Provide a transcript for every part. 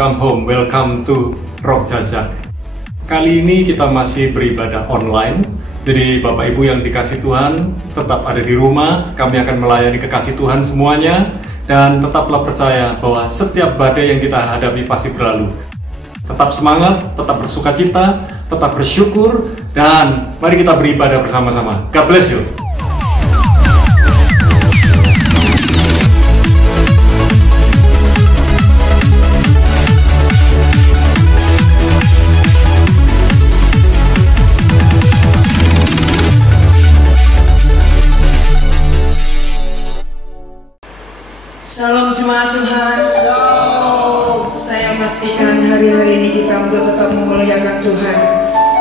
welcome home, welcome to Rock Jajak. Kali ini kita masih beribadah online. Jadi Bapak Ibu yang dikasih Tuhan, tetap ada di rumah. Kami akan melayani kekasih Tuhan semuanya. Dan tetaplah percaya bahwa setiap badai yang kita hadapi pasti berlalu. Tetap semangat, tetap bersukacita, tetap bersyukur, dan mari kita beribadah bersama-sama. God bless you. Salam jemaat Tuhan. Saya pastikan hari-hari ini kita untuk tetap memuliakan Tuhan,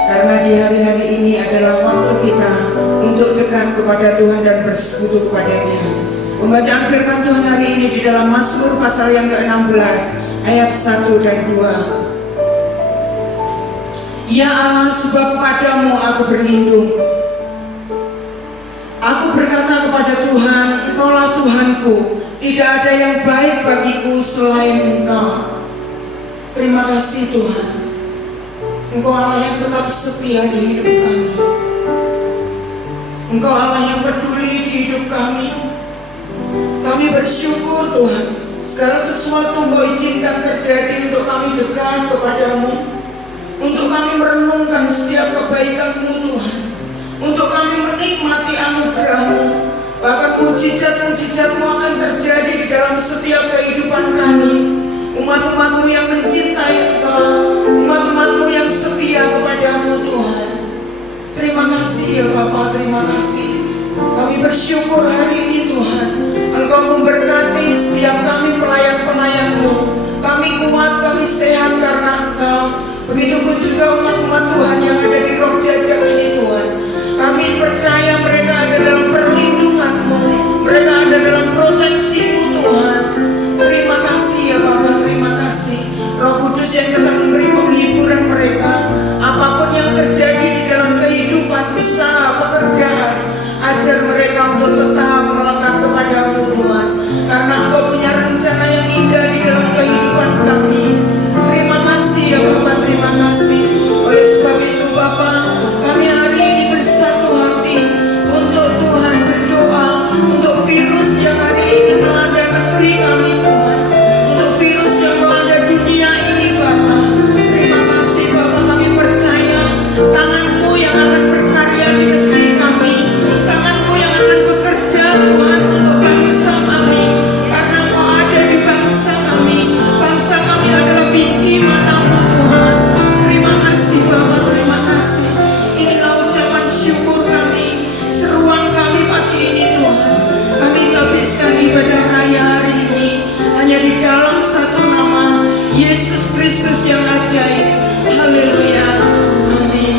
karena di hari-hari ini adalah waktu kita untuk dekat kepada Tuhan dan bersekutu kepada-Nya. Pembacaan firman Tuhan hari ini di dalam Mazmur pasal yang ke-16 ayat 1 dan 2. Ya Allah, sebab padamu aku berlindung. Aku berkata kepada Tuhan, Engkaulah Tuhanku. Tidak ada yang baik bagiku selain Engkau. Terima kasih Tuhan. Engkau Allah yang tetap setia di hidup kami. Engkau Allah yang peduli di hidup kami. Kami bersyukur Tuhan, segala sesuatu Engkau izinkan terjadi untuk kami dekat kepadamu, untuk kami merenungkan setiap kebaikan-Mu Tuhan, untuk kami menikmati anugerah-Mu. Bahkan mujizat-mujizat-Mu akan terjadi di dalam setiap kehidupan kami. Umat-umat-Mu yang mencintai Engkau, umat-umat-Mu yang setia kepada-Mu Tuhan. Terima kasih ya Bapa, terima kasih. Kami bersyukur hari ini Tuhan, Engkau memberkati setiap kami pelayan-pelayan-Mu. Kami kuat, kami sehat karena Engkau. Begitupun juga umat-umat Tuhan yang ada di Rock Jajak ini Tuhan. Kami percaya mereka ada dalam perlindungan-Mu, mereka ada dalam proteksi-Mu Tuhan. Terima kasih ya Bapa, terima kasih. Roh Kudus yang tetap memberi penghiburan mereka. Apapun yang terjadi di dalam kehidupan, usaha, pekerjaan, ajar mereka untuk tetap melekat kepada-Mu Tuhan, karena Engkau punya rencana yang indah di dalam kehidupan kami. Terima kasih ya Bapa, terima kasih. Oleh sebab itu Bapa, kami hari ini bersatu hati untuk Tuhan berdoa untuk virus yang hari ini melanda negeri kami Tuhan, untuk virus yang melanda dunia ini Bapa. Terima kasih Bapa, kami percaya tangan-Mu yang akan berkarya di negeri kami, tangan-Mu yang akan bekerja Tuhan untuk bangsa kami, karena Engkau ada di bangsa kami. Bangsa kami adalah biji mata-Mu Tuhan. Terima kasih Bapa, terima kasih. Inilah ucapan syukur kami, seruan kami pagi ini Tuhan. Kami habiskan ibadah raya hari ini hanya di dalam satu nama, Yesus Kristus yang ajaib. Haleluya, amin.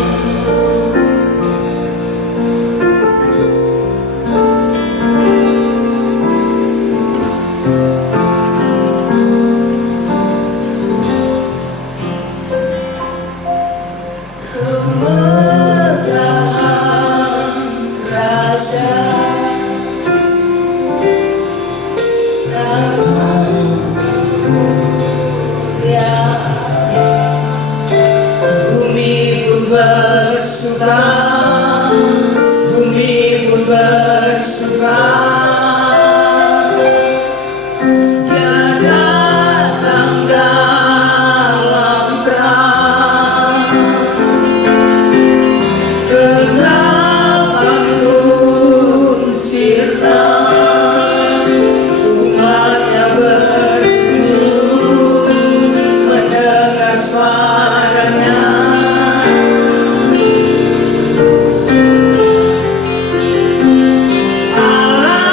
Allah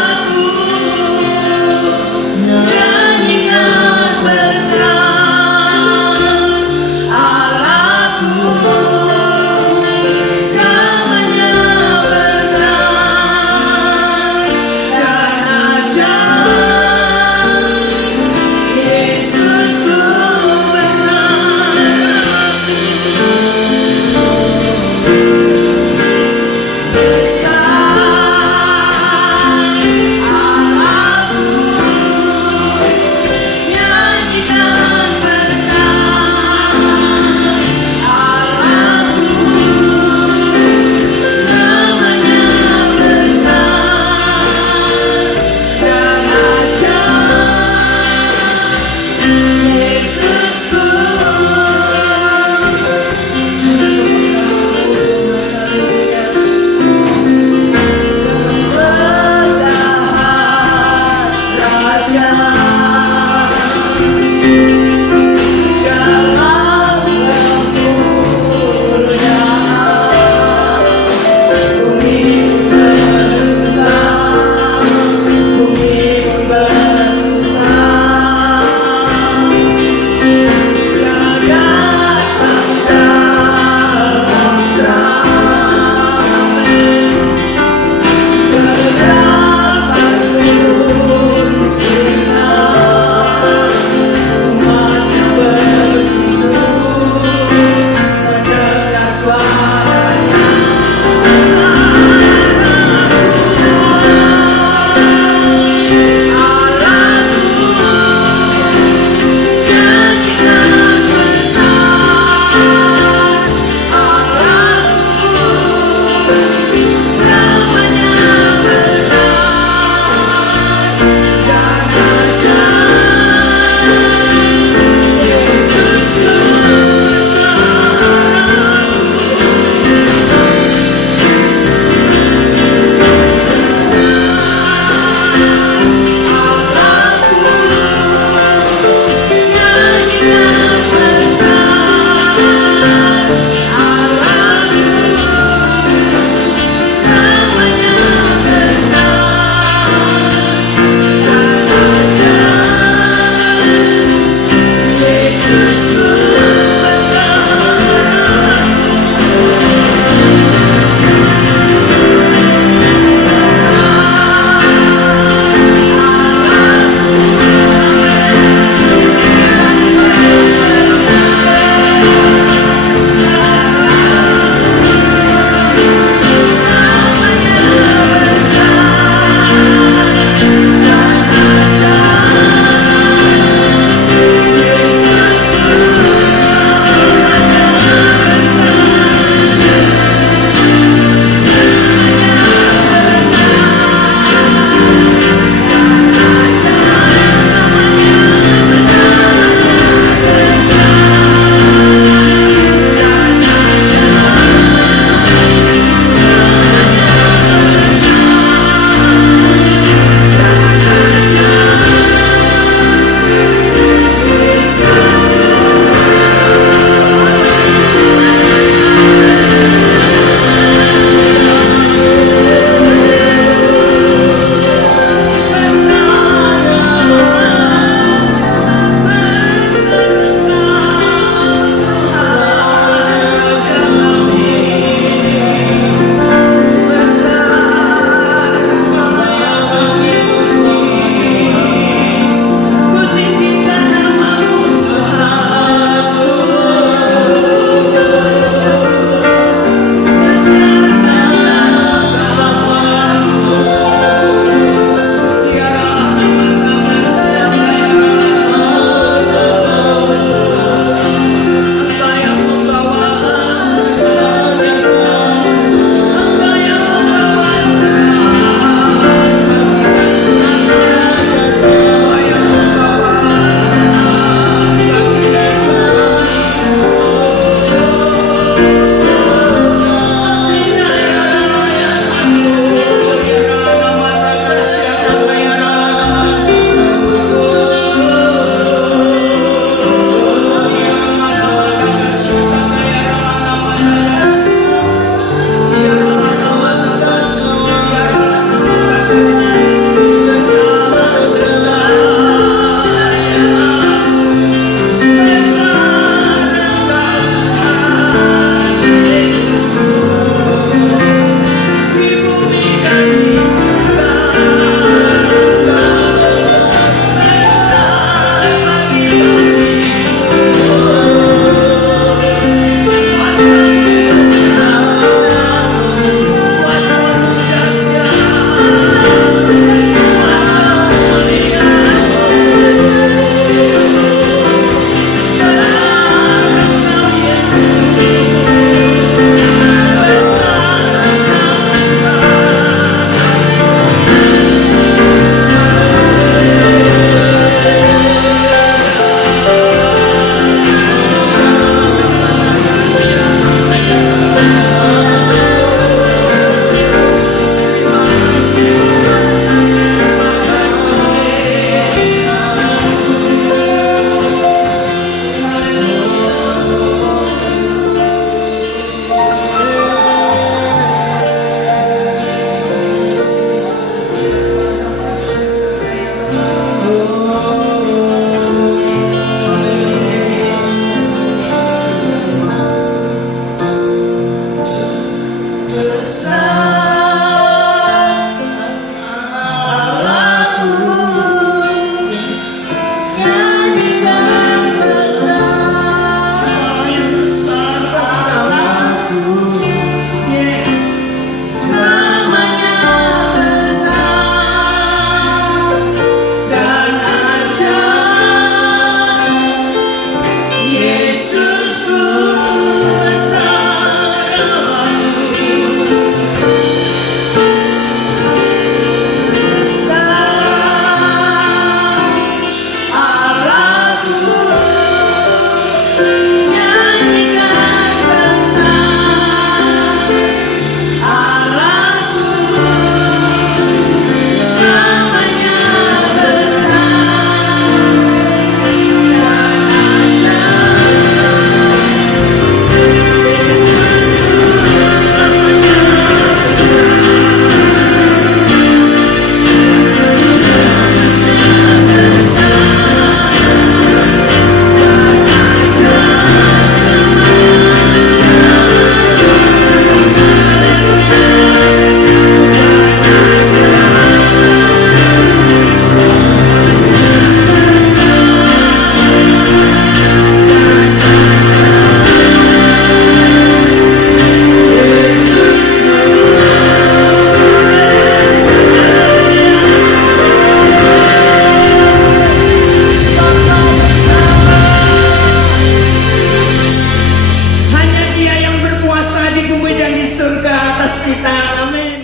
kita. Amin.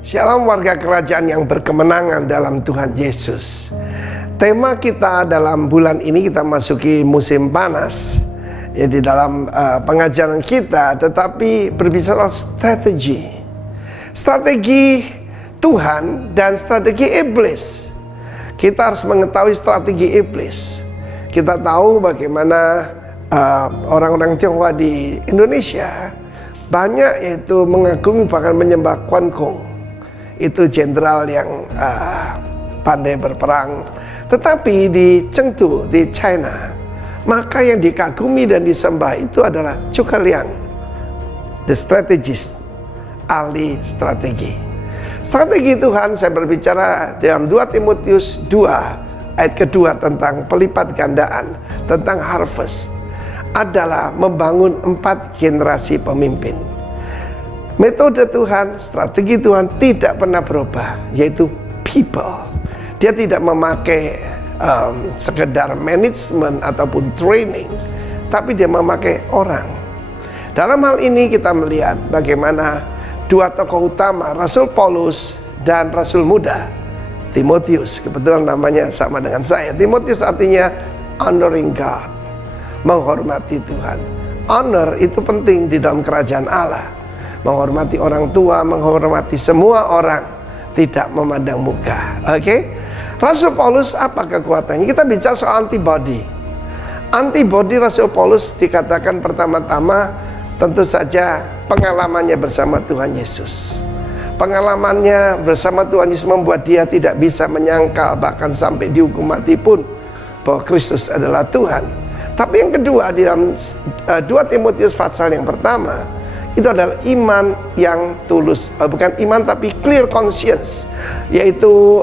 Shalom warga kerajaan yang berkemenangan dalam Tuhan Yesus. Tema kita dalam bulan ini, kita masuki musim panas ya, di dalam pengajaran kita, tetapi berbicara strategi. Strategi Tuhan dan strategi iblis. Kita harus mengetahui strategi iblis. Kita tahu bagaimana orang-orang Tionghoa di Indonesia banyak yaitu mengagumi bahkan menyembah Quan Gong. Itu jenderal yang pandai berperang. Tetapi di Chengdu, di China, maka yang dikagumi dan disembah itu adalah Zhuge Liang, the strategist, ahli strategi. Strategi Tuhan, saya berbicara dalam 2 Timotius 2 ayat kedua tentang pelipat gandaan, tentang harvest, adalah membangun 4 generasi pemimpin. Metode Tuhan, strategi Tuhan tidak pernah berubah, yaitu people. Dia tidak memakai sekedar manajemen ataupun training, tapi dia memakai orang. Dalam hal ini kita melihat bagaimana 2 tokoh utama, Rasul Paulus dan Rasul muda Timotius. Kebetulan namanya sama dengan saya. Timotius artinya honoring God, menghormati Tuhan. Honor itu penting di dalam kerajaan Allah. Menghormati orang tua, menghormati semua orang, tidak memandang muka. Oke? Rasul Paulus apa kekuatannya? Kita bicara soal antibody. Antibody Rasul Paulus dikatakan pertama-tama tentu saja pengalamannya bersama Tuhan Yesus. Pengalamannya bersama Tuhan Yesus membuat dia tidak bisa menyangkal, bahkan sampai dihukum mati pun, bahwa Kristus adalah Tuhan. Tapi yang kedua, di dalam 2 Timotius pasal yang pertama, itu adalah iman yang tulus, bukan iman tapi clear conscience, yaitu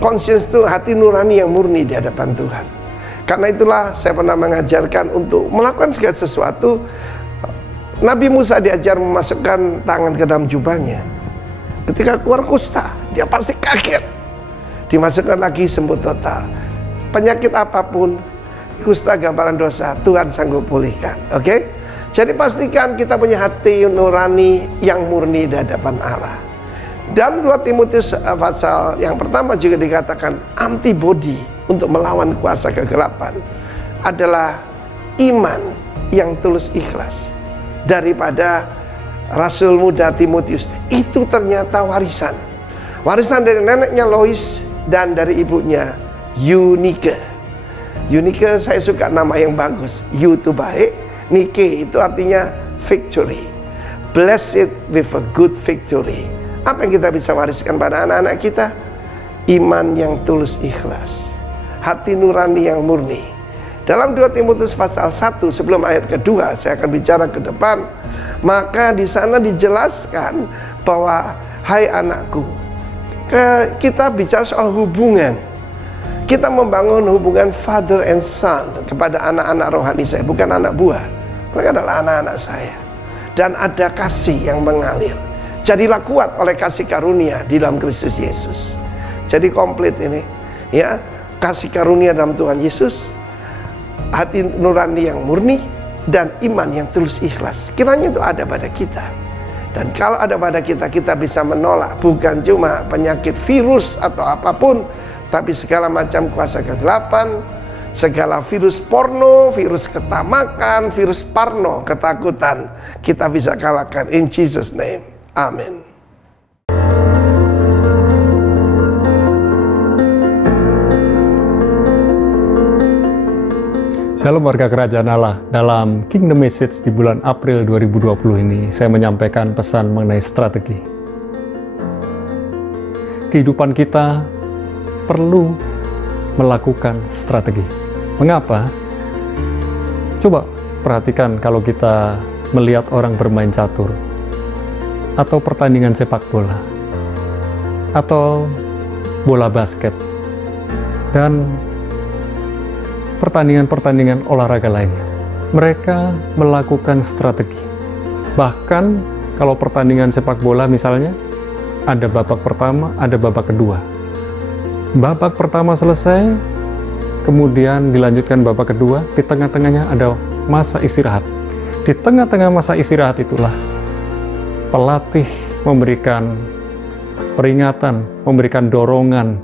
conscience itu hati nurani yang murni di hadapan Tuhan. Karena itulah saya pernah mengajarkan untuk melakukan segala sesuatu. Nabi Musa diajar memasukkan tangan ke dalam jubahnya. Ketika keluar kusta, dia pasti kaget. Dimasukkan lagi, sembuh total. Penyakit apapun, kusta gambaran dosa, Tuhan sanggup pulihkan. Oke? Jadi pastikan kita punya hati nurani yang murni di hadapan Allah. Dalam 2 Timotius pasal yang pertama juga dikatakan antibody untuk melawan kuasa kegelapan adalah iman yang tulus ikhlas. Daripada Rasul muda Timotius, itu ternyata warisan. Warisan dari neneknya Lois dan dari ibunya Eunike. Eunike, saya suka nama yang bagus. You itu baik, Nike itu artinya victory. Blessed with a good victory. Apa yang kita bisa wariskan pada anak-anak kita? Iman yang tulus ikhlas, hati nurani yang murni. Dalam 2 Timotius pasal 1 sebelum ayat kedua, saya akan bicara ke depan. Maka di sana dijelaskan bahwa hai anakku, kita bicara soal hubungan. Kita membangun hubungan father and son kepada anak-anak rohani saya, bukan anak buah. Mereka adalah anak-anak saya. Dan ada kasih yang mengalir. Jadilah kuat oleh kasih karunia di dalam Kristus Yesus. Jadi komplit ini, ya, kasih karunia dalam Tuhan Yesus, hati nurani yang murni, dan iman yang tulus ikhlas. Kiranya itu ada pada kita. Dan kalau ada pada kita, kita bisa menolak bukan cuma penyakit virus atau apapun, tapi segala macam kuasa kegelapan, segala virus porno, virus ketamakan, virus parno, ketakutan, kita bisa kalahkan in Jesus name. Amin. Shalom warga kerajaan Allah. Dalam Kingdom Message di bulan April 2020 ini, saya menyampaikan pesan mengenai strategi. Kehidupan kita perlu melakukan strategi. Mengapa? Coba perhatikan kalau kita melihat orang bermain catur, atau pertandingan sepak bola, atau bola basket, dan pertandingan-pertandingan olahraga lainnya. Mereka melakukan strategi. Bahkan kalau pertandingan sepak bola misalnya, ada babak pertama, ada babak kedua. Babak pertama selesai, kemudian dilanjutkan babak kedua, di tengah-tengahnya ada masa istirahat. Di tengah-tengah masa istirahat itulah pelatih memberikan peringatan, memberikan dorongan,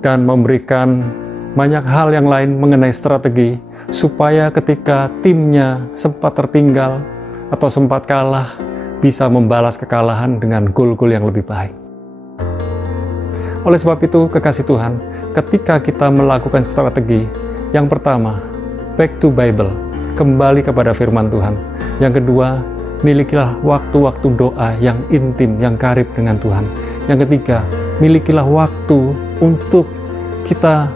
dan memberikan banyak hal yang lain mengenai strategi, supaya ketika timnya sempat tertinggal atau sempat kalah, bisa membalas kekalahan dengan gol-gol yang lebih baik. Oleh sebab itu, kekasih Tuhan, ketika kita melakukan strategi, yang pertama, back to Bible, kembali kepada firman Tuhan. Yang kedua, milikilah waktu-waktu doa yang intim, yang karib dengan Tuhan. Yang ketiga, milikilah waktu untuk kita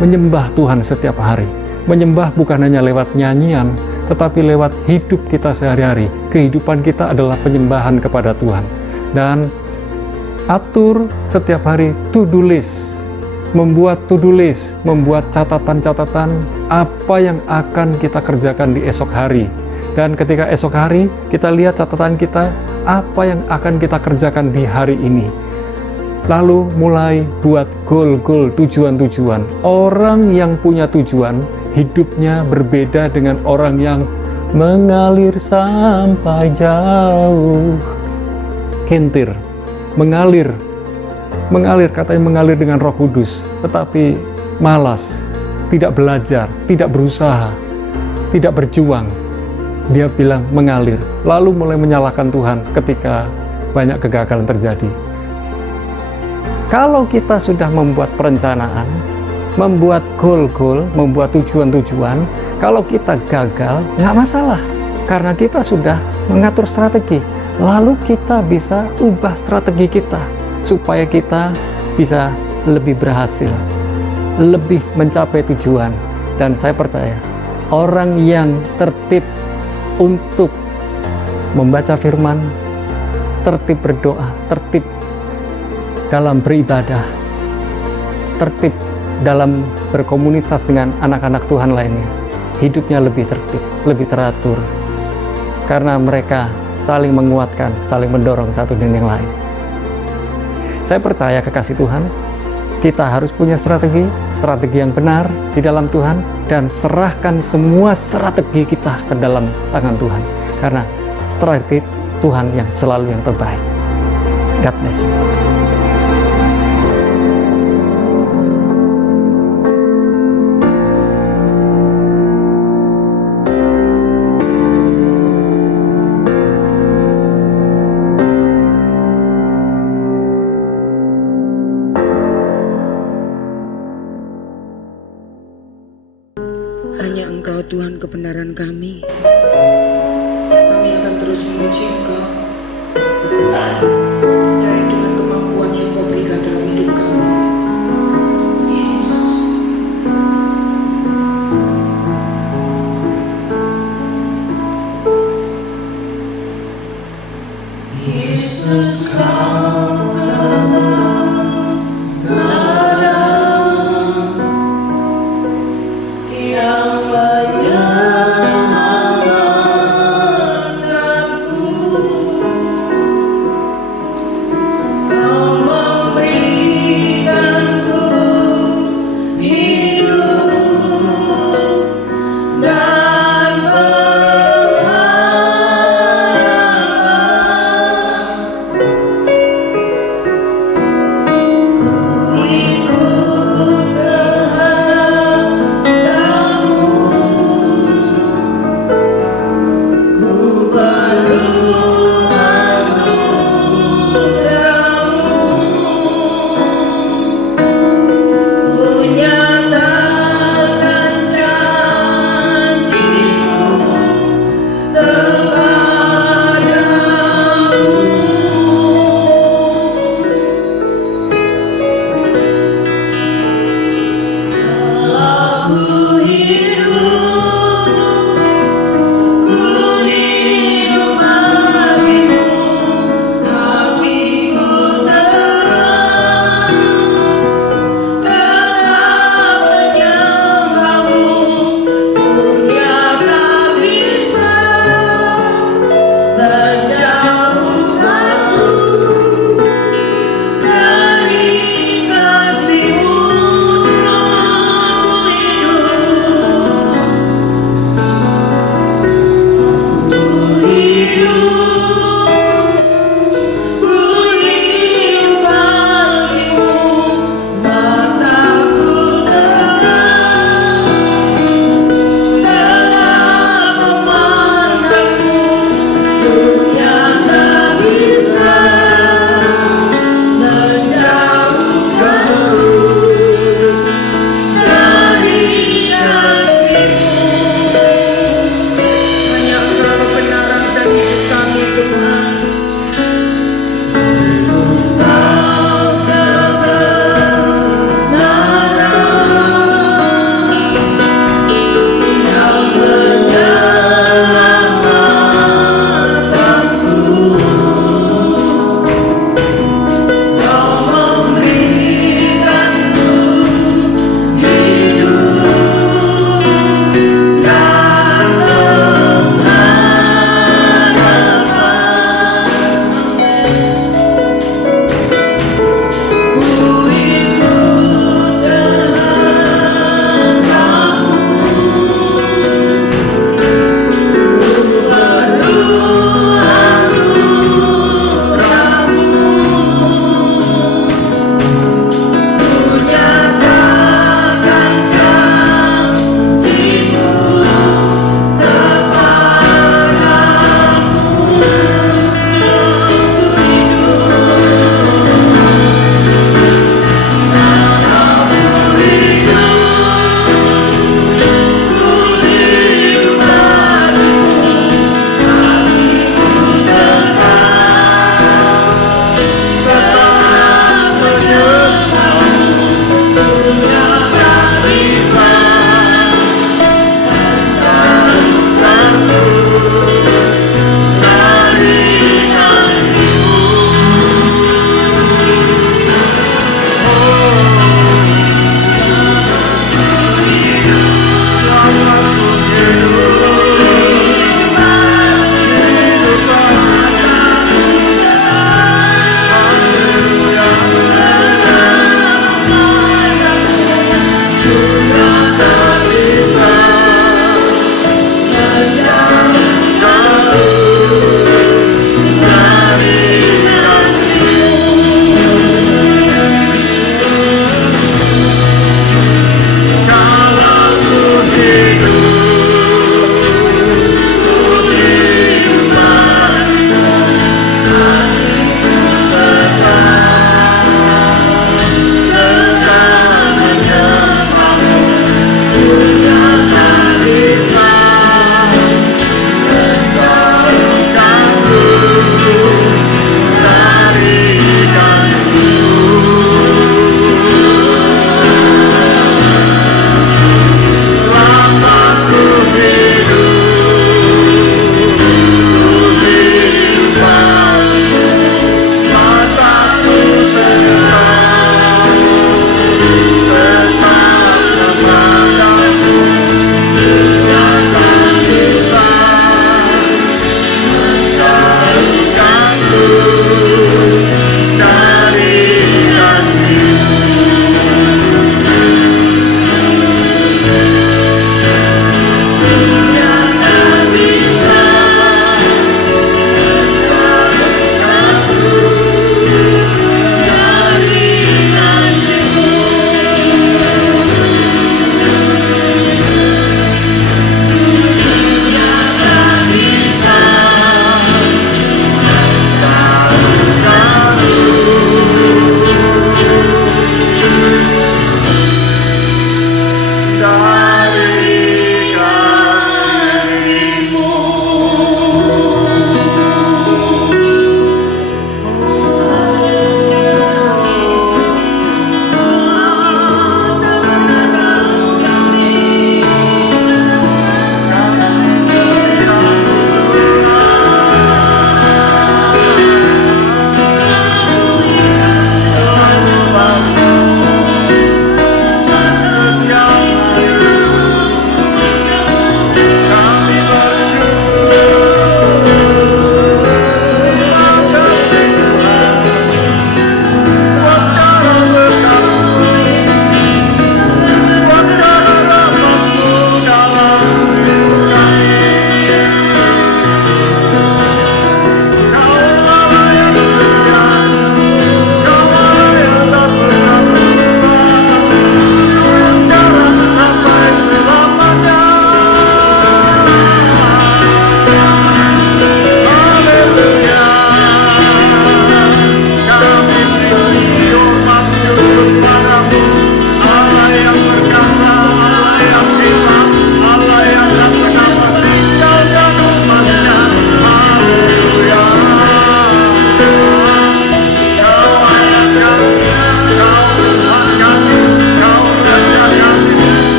menyembah Tuhan setiap hari. Menyembah bukan hanya lewat nyanyian, tetapi lewat hidup kita sehari-hari. Kehidupan kita adalah penyembahan kepada Tuhan. Dan atur setiap hari to-do list, membuat to-do list, membuat catatan-catatan apa yang akan kita kerjakan di esok hari. Dan ketika esok hari, kita lihat catatan kita, apa yang akan kita kerjakan di hari ini. Lalu mulai buat goal-goal, tujuan-tujuan. Orang yang punya tujuan, hidupnya berbeda dengan orang yang mengalir sampai jauh. Kentir, mengalir, katanya mengalir dengan Roh Kudus, tetapi malas, tidak belajar, tidak berusaha, tidak berjuang. Dia bilang mengalir, lalu mulai menyalahkan Tuhan ketika banyak kegagalan terjadi. Kalau kita sudah membuat perencanaan, membuat goal-goal, membuat tujuan-tujuan, kalau kita gagal, nggak masalah, karena kita sudah mengatur strategi. Lalu kita bisa ubah strategi kita, supaya kita bisa lebih berhasil, lebih mencapai tujuan. Dan saya percaya, orang yang tertib untuk membaca firman, tertib berdoa, tertib dalam beribadah, tertib dalam berkomunitas dengan anak-anak Tuhan lainnya, hidupnya lebih tertib, lebih teratur, karena mereka saling menguatkan, saling mendorong satu dengan yang lain. Saya percaya, kekasih Tuhan, kita harus punya strategi yang benar di dalam Tuhan, dan serahkan semua strategi kita ke dalam tangan Tuhan, karena strategi Tuhan yang selalu yang terbaik. God bless you. Hanya Engkau Tuhan kebenaran kami. Kami akan terus memuji Engkau sesuai dengan kemampuan yang Kau berikan dalam hidup kami. Yesus. Yesus, Kau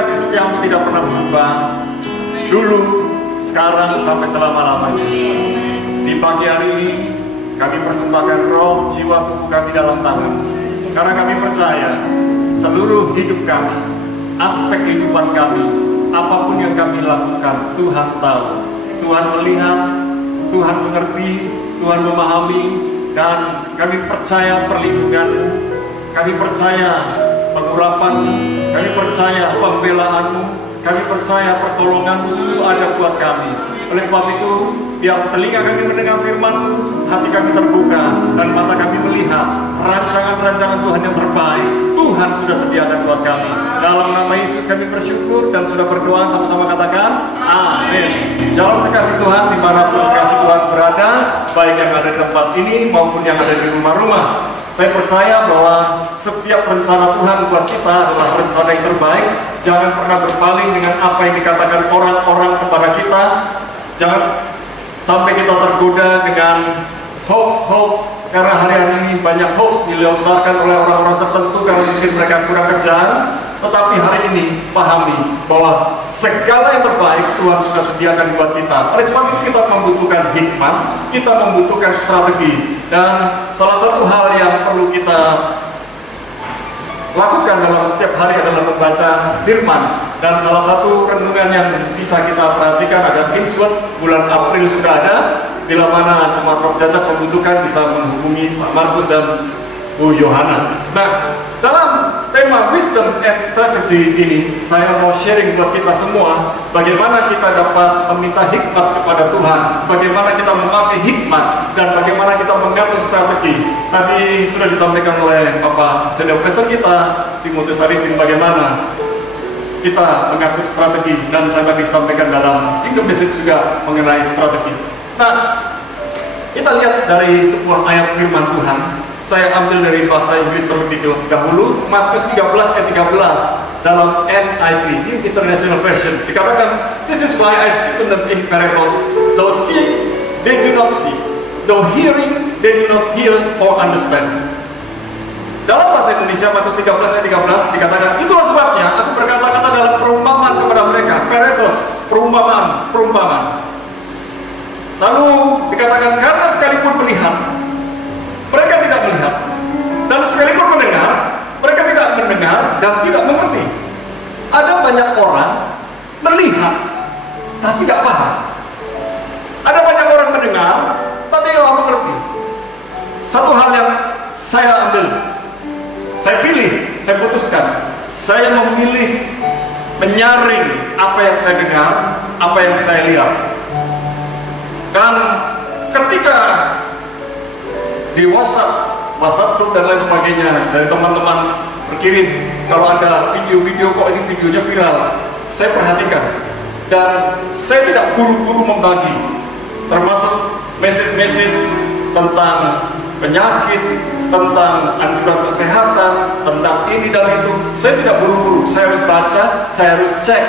kasih setiamu tidak pernah berubah, dulu, sekarang, sampai selama-lamanya. Di pagi hari ini, kami persembahkan roh, jiwa, tubuh kami dalam tangan. Karena kami percaya, seluruh hidup kami, aspek kehidupan kami, apapun yang kami lakukan, Tuhan tahu. Tuhan melihat, Tuhan mengerti, Tuhan memahami, dan kami percaya perlindungan-Mu, kami percaya pengurapan-Mu, kami percaya pembelaan-Mu, kami percaya pertolongan-Mu selalu ada buat kami. Oleh sebab itu, biar telinga kami mendengar firman-Mu, hati kami terbuka, dan mata kami melihat rancangan-rancangan Tuhan yang terbaik. Tuhan sudah sediakan buat kami. Dalam nama Yesus kami bersyukur dan sudah berdoa, sama-sama katakan amin. Shalom kekasih Tuhan, dimanapun kekasih Tuhan berada, baik yang ada di tempat ini maupun yang ada di rumah-rumah. Saya percaya bahwa setiap rencana Tuhan buat kita adalah rencana yang terbaik. Jangan pernah berpaling dengan apa yang dikatakan orang-orang kepada kita. Jangan sampai kita tergoda dengan hoax-hoax, karena hari-hari ini banyak hoax dilontarkan oleh orang-orang tertentu karena mungkin mereka kurang kerjaan. Tetapi hari ini pahami bahwa segala yang terbaik Tuhan sudah sediakan buat kita. Oleh sebab itu kita membutuhkan hikmat, kita membutuhkan strategi. Dan salah satu hal yang perlu kita lakukan dalam setiap hari adalah membaca firman. Dan salah satu renungan yang bisa kita perhatikan ada Kingswood, bulan April sudah ada. Bila mana Jemaat Roh Jajak membutuhkan bisa menghubungi Pak Markus dan Bu Yohana. Nah, dalam tema Wisdom and Strategy ini, saya mau sharing buat kita semua bagaimana kita dapat meminta hikmat kepada Tuhan, bagaimana kita memakai hikmat, dan bagaimana kita mengatur strategi. Tadi sudah disampaikan oleh Bapak Senior Pastor kita, Timotius Arifin, bagaimana kita mengatur strategi, dan saya tadi sampaikan dalam Kingdom Message juga mengenai strategi. Nah, kita lihat dari sebuah ayat firman Tuhan. Saya ambil dari bahasa Inggris terlebih dahulu, Matius 13 ayat 13 dalam NIV, International Version. Dikatakan, "This is why I speak to them in parables. Though seeing, they do not see. Though hearing, they do not hear or understand." Dalam bahasa Indonesia, Matius 13 ayat 13 dikatakan, "Itulah sebabnya aku berkata-kata dalam perumpamaan kepada mereka." Parables, perumpamaan. Lalu dikatakan, karena sekalipun melihat, mereka tidak melihat, dan sekalipun mendengar, mereka tidak mendengar dan tidak mengerti. Ada banyak orang melihat, tapi tidak paham. Ada banyak orang mendengar, tapi tidak mengerti. Satu hal yang saya ambil, saya pilih, saya putuskan, saya memilih menyaring apa yang saya dengar, apa yang saya lihat. Dan ketika di WhatsApp group dan lain sebagainya dari teman-teman berkirim, kalau ada video-video kok ini videonya viral, saya perhatikan dan saya tidak buru-buru membagi, termasuk message-message tentang penyakit, tentang anjuran kesehatan, tentang ini dan itu. Saya tidak buru-buru, saya harus baca, saya harus cek.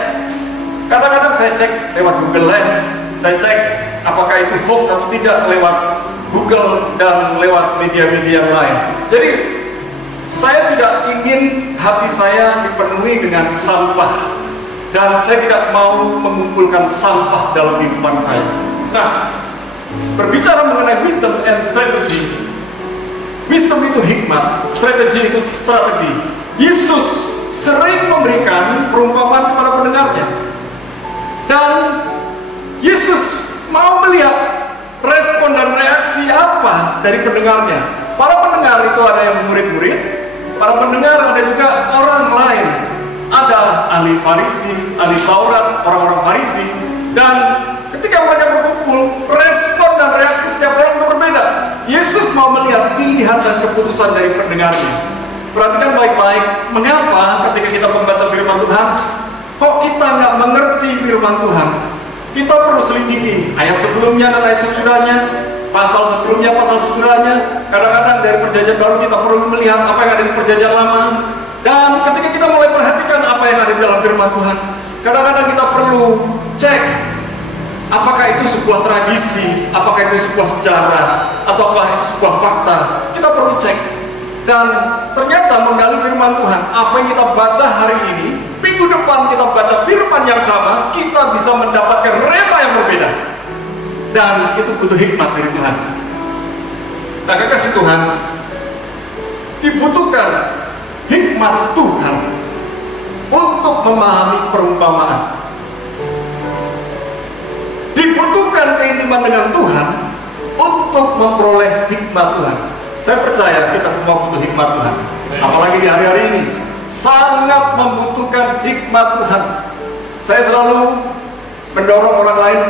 Kadang-kadang saya cek lewat Google Lens, saya cek apakah itu hoax atau tidak lewat Google dan lewat media-media yang lain. Jadi saya tidak ingin hati saya dipenuhi dengan sampah, dan saya tidak mau mengumpulkan sampah dalam kehidupan saya. Nah, berbicara mengenai wisdom and strategy, wisdom itu hikmat, strategi itu strategi. Yesus sering memberikan perumpamaan kepada pendengarnya, dan Yesus mau melihat respon dan reaksi apa dari pendengarnya. Para pendengar itu ada yang murid-murid, para pendengar ada juga orang lain. Ada ahli Farisi, ahli Taurat, orang-orang Farisi. Dan ketika mereka berkumpul, respon dan reaksi setiap orang itu berbeda. Yesus mau melihat pilihan dan keputusan dari pendengarnya. Perhatikan baik-baik, mengapa ketika kita membaca firman Tuhan, kok kita nggak mengerti firman Tuhan? Kita perlu selidiki ayat sebelumnya dan ayat sesudahnya, pasal sebelumnya, pasal sesudahnya. Kadang-kadang dari perjanjian baru kita perlu melihat apa yang ada di perjanjian lama. Dan ketika kita mulai perhatikan apa yang ada di dalam firman Tuhan, kadang-kadang kita perlu cek apakah itu sebuah tradisi, apakah itu sebuah sejarah, atau apakah itu sebuah fakta. Kita perlu cek. Dan ternyata menggali firman Tuhan, apa yang kita baca hari ini, minggu minggu depan kita baca firman yang sama, kita bisa mendapatkan rema yang berbeda. Dan itu butuh hikmat dari Tuhan. Nah, kekasih Tuhan, dibutuhkan hikmat Tuhan untuk memahami perumpamaan. Dibutuhkan keintiman dengan Tuhan untuk memperoleh hikmat Tuhan. Saya percaya kita semua butuh hikmat Tuhan. Apalagi di hari-hari ini, sangat membutuhkan hikmat Tuhan. Saya selalu mendorong orang lain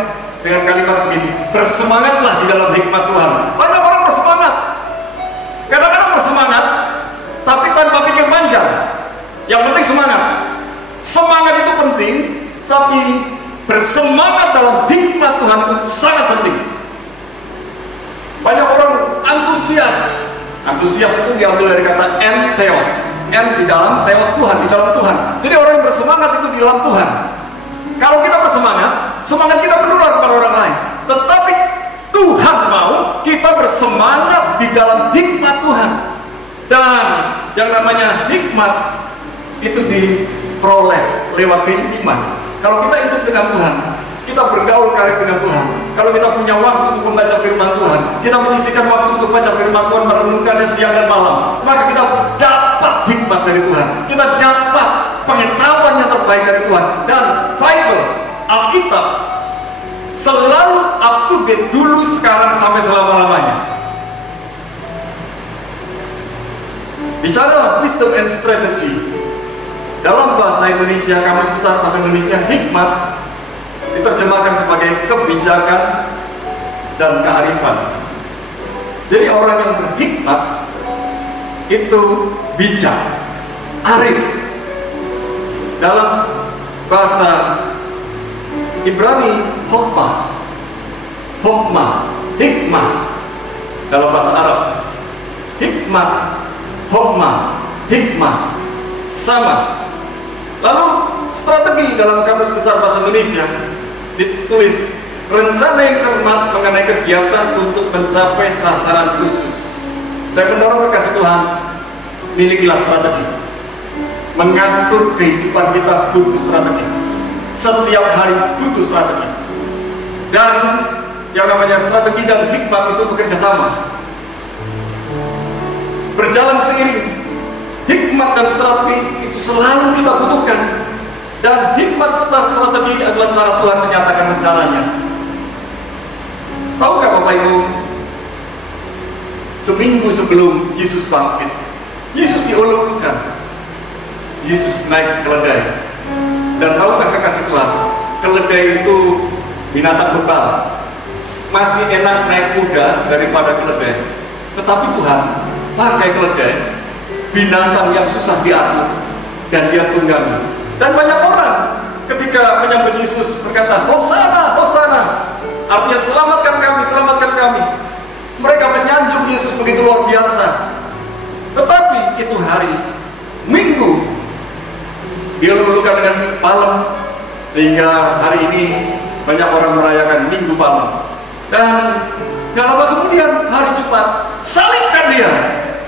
dengan kalimat begini: bersemangatlah di dalam hikmat Tuhan. Banyak orang bersemangat, kadang-kadang bersemangat tapi tanpa pikir panjang. Yang penting semangat. Semangat itu penting, tapi bersemangat dalam hikmat Tuhan itu sangat penting. Banyak orang antusias. Antusias itu diambil dari kata entheos. En di dalam, theos Tuhan, di dalam Tuhan. Jadi orang yang bersemangat itu di dalam Tuhan. Kalau kita bersemangat, semangat kita menular kepada orang lain. Tetapi Tuhan mau kita bersemangat di dalam hikmat Tuhan. Dan yang namanya hikmat itu diperoleh lewat keintiman. Kalau kita hidup dengan Tuhan, kita bergaul karib dengan Tuhan. Kalau kita punya waktu untuk membaca firman Tuhan, kita menyisihkan waktu untuk baca firman Tuhan, merenungkannya siang dan malam, maka kita dapat hikmat dari Tuhan. Kita dapat pengetahuan yang terbaik dari Tuhan. Dan Bible, Alkitab, selalu up to date, dulu, sekarang, sampai selama-lamanya. Bicara wisdom and strategy, dalam bahasa Indonesia, Kamus Besar Bahasa Indonesia, hikmat diterjemahkan sebagai kebijakan dan kearifan. Jadi orang yang berhikmat itu bijak, arif. Dalam bahasa Ibrani, hokmah, hikmah. Dalam bahasa Arab, hikmat, hokmah, hikmah sama. Lalu strategi dalam Kamus Besar Bahasa Indonesia ditulis rencana yang cermat mengenai kegiatan untuk mencapai sasaran khusus. Saya mendorong kasih Tuhan, milikilah strategi. Mengatur kehidupan kita butuh strategi. Setiap hari butuh strategi. Dan yang namanya strategi dan hikmat itu bekerja sama, berjalan seiring. Hikmat dan strategi itu selalu kita butuhkan. Dan hikmat serta strategi adalah cara Tuhan menyatakan rencananya. Tahukah Bapak Ibu, seminggu sebelum Yesus bangkit, Yesus diulur-ulurkan, Yesus naik keledai. Dan tahukah kekasih Tuhan, keledai itu binatang bebal, masih enak naik kuda daripada keledai. Tetapi Tuhan pakai keledai, binatang yang susah diatur, dan dia tunggangi. Dan banyak orang ketika menyambut Yesus berkata, Hosana, Hosana, artinya selamatkan kami, selamatkan kami. Mereka menyanjung Yesus begitu luar biasa. Tetapi itu hari Minggu, dia lulukan dengan Palem, sehingga hari ini banyak orang merayakan Minggu Palem. Dan gak lama kemudian hari Jumat, salibkan dia.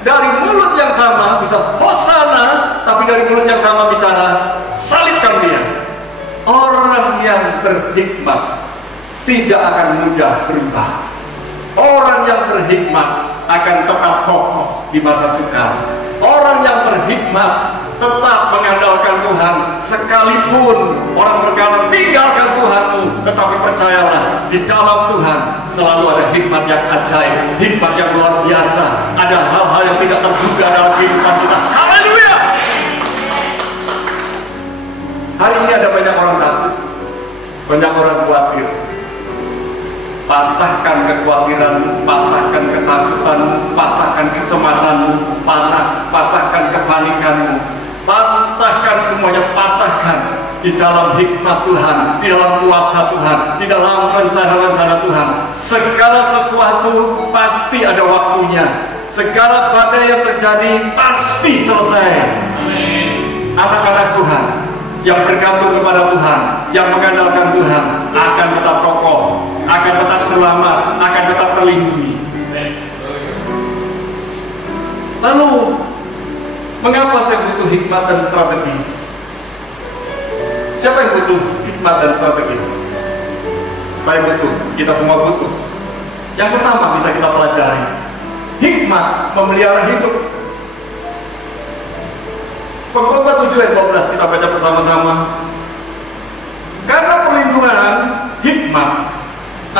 Dari mulut yang sama bisa Hosana, tapi dari mulut yang sama bicara salibkan dia. Orang yang berhikmat tidak akan mudah berubah. Orang yang berhikmat akan tetap kokoh di masa sukar. Orang yang berhikmat tetap mengandalkan Tuhan, sekalipun orang berkata tinggalkan Tuhanmu, tetapi percayalah di dalam Tuhan selalu ada hikmat yang ajaib, hikmat yang luar biasa. Ada hal-hal yang tidak terduga dalam kehidupan kita. Haleluya! Hari ini ada banyak orang takut, banyak orang khawatir. Patahkan kekhawatiranmu, patahkan ketakutanmu, patahkan kecemasanmu, patahkan kepanikanmu, patahkan semuanya, patahkan di dalam hikmat Tuhan, di dalam kuasa Tuhan, di dalam rencana-rencana Tuhan. Segala sesuatu pasti ada waktunya. Segala badai yang terjadi pasti selesai. Anak-anak Tuhan yang bergantung kepada Tuhan, yang mengandalkan Tuhan, akan tetap kokoh, akan tetap selamat, akan tetap terlindungi. Lalu, mengapa saya butuh hikmat dan strategi? Siapa yang butuh hikmat dan strategi? Saya butuh, kita semua butuh. Yang pertama bisa kita pelajari, hikmat memelihara hidup. Pengkhotbah 7 ayat 12 kita baca bersama-sama. Karena perlindungan hikmat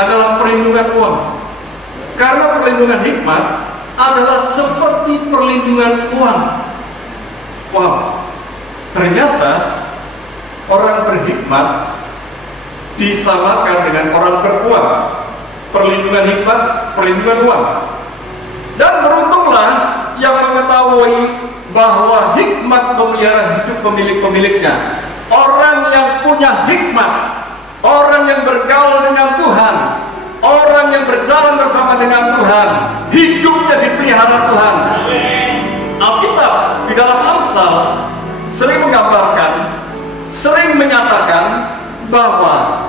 adalah perlindungan uang. Karena perlindungan hikmat adalah seperti perlindungan uang. Wow, ternyata orang berhikmat disamakan dengan orang beruang. Perlindungan hikmat, perlindungan uang. Dan beruntunglah yang mengetahui bahwa hikmat memelihara hidup pemilik-pemiliknya. Orang yang punya hikmat, orang yang bergaul dengan Tuhan, orang yang berjalan bersama dengan Tuhan, hidupnya dipelihara Tuhan. Alkitab di dalam Amsal sering menggambarkan, sering menyatakan bahwa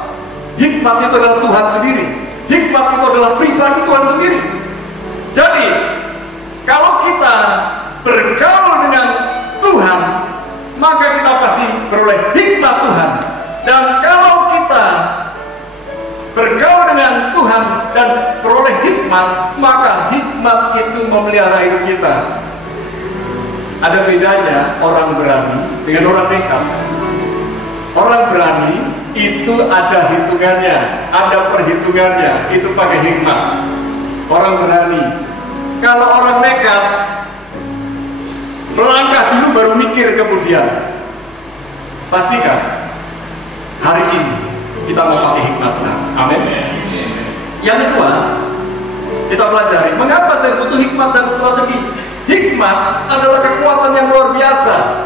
hikmat itu adalah Tuhan sendiri. Hikmat itu adalah pribadi Tuhan sendiri. Jadi, kalau kita bergaul dengan Tuhan, maka kita pasti beroleh hikmat Tuhan. Dan kalau kita bergaul dengan Tuhan dan beroleh hikmat, maka hikmat itu memelihara hidup kita. Ada bedanya orang berani dengan orang nekat. Orang berani itu ada hitungannya, ada perhitungannya, itu pakai hikmat. Orang berani. Kalau orang nekat, melangkah dulu baru mikir kemudian. Pastikan hari ini kita mau pakai hikmat. Amin. Yang kedua, kita pelajari mengapa saya butuh hikmat dan strategi. Hikmat adalah kekuatan yang luar biasa.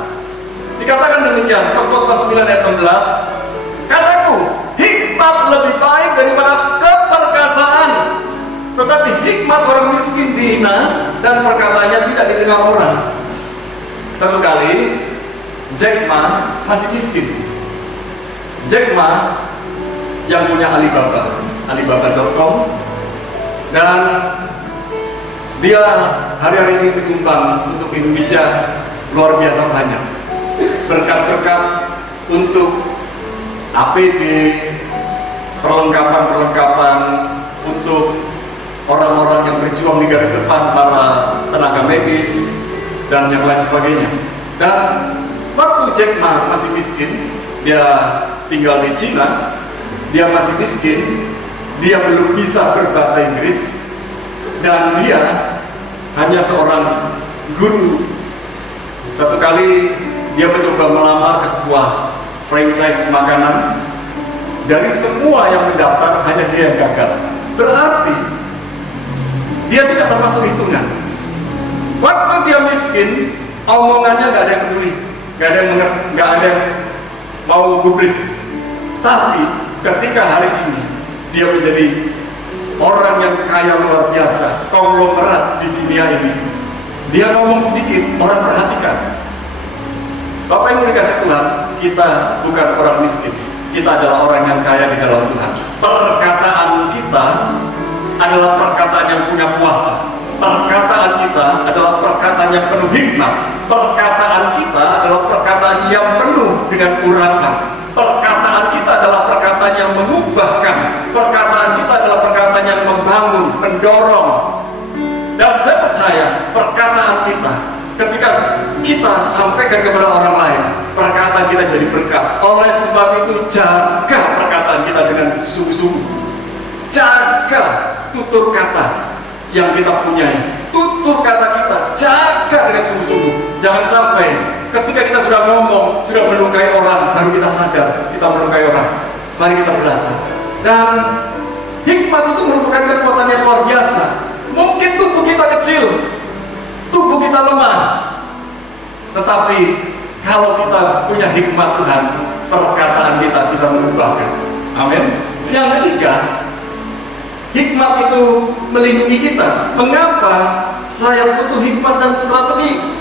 Dikatakan demikian, Pengkhotbah 9 ayat 16, kataku, hikmat lebih baik daripada keperkasaan, tetapi hikmat orang miskin dihina dan perkataannya tidak didengar orang. Satu kali, Jack Ma masih miskin. Jack Ma yang punya Alibaba.com, dan dia hari-hari ini menyumbang untuk Indonesia luar biasa banyak. Berkat-berkat untuk APD, perlengkapan-perlengkapan untuk orang-orang yang berjuang di garis depan, para tenaga medis dan yang lain sebagainya. Dan waktu Jack Ma masih miskin, dia tinggal di Cina, dia masih miskin, dia belum bisa berbahasa Inggris, dan dia hanya seorang guru. Satu kali dia mencoba melamar ke sebuah franchise makanan. Dari semua yang mendaftar, hanya dia yang gagal. Berarti dia tidak termasuk hitungan. Waktu dia miskin, omongannya nggak ada yang peduli, nggak ada yang mengerti, nggak ada yang mau gubris. Tapi ketika hari ini dia menjadi orang yang kaya luar biasa, konglomerat di dunia ini, dia ngomong sedikit, orang perhatikan. Bapak yang dikasih Tuhan, kita bukan orang miskin, kita adalah orang yang kaya di dalam Tuhan. Perkataan kita adalah perkataan yang punya kuasa. Perkataan kita adalah perkataan yang penuh hikmat. Perkataan kita adalah perkataan yang penuh dengan urapan. Perkataan kita adalah perkataan yang mengubahkan. Perkataan kita adalah perkataan yang membangun, mendorong. Dan saya percaya perkataan kita, ketika kita sampaikan kepada orang lain, perkataan kita jadi berkat. Oleh sebab itu, jaga perkataan kita dengan sungguh-sungguh. Jaga tutur kata yang kita punyai. Tutur kata kita jaga dengan sungguh-sungguh. Jangan sampai ketika kita sudah ngomong, sudah melukai orang, baru kita sadar kita melukai orang. Mari kita belajar. Dan hikmat itu merupakan kekuatan yang luar biasa. Mungkin tubuh kita kecil, tubuh kita lemah, tetapi kalau kita punya hikmat Tuhan, perkataan kita bisa mengubahkan. Amin. Yang ketiga, hikmat itu melindungi kita. Mengapa saya butuh hikmat dan strategi?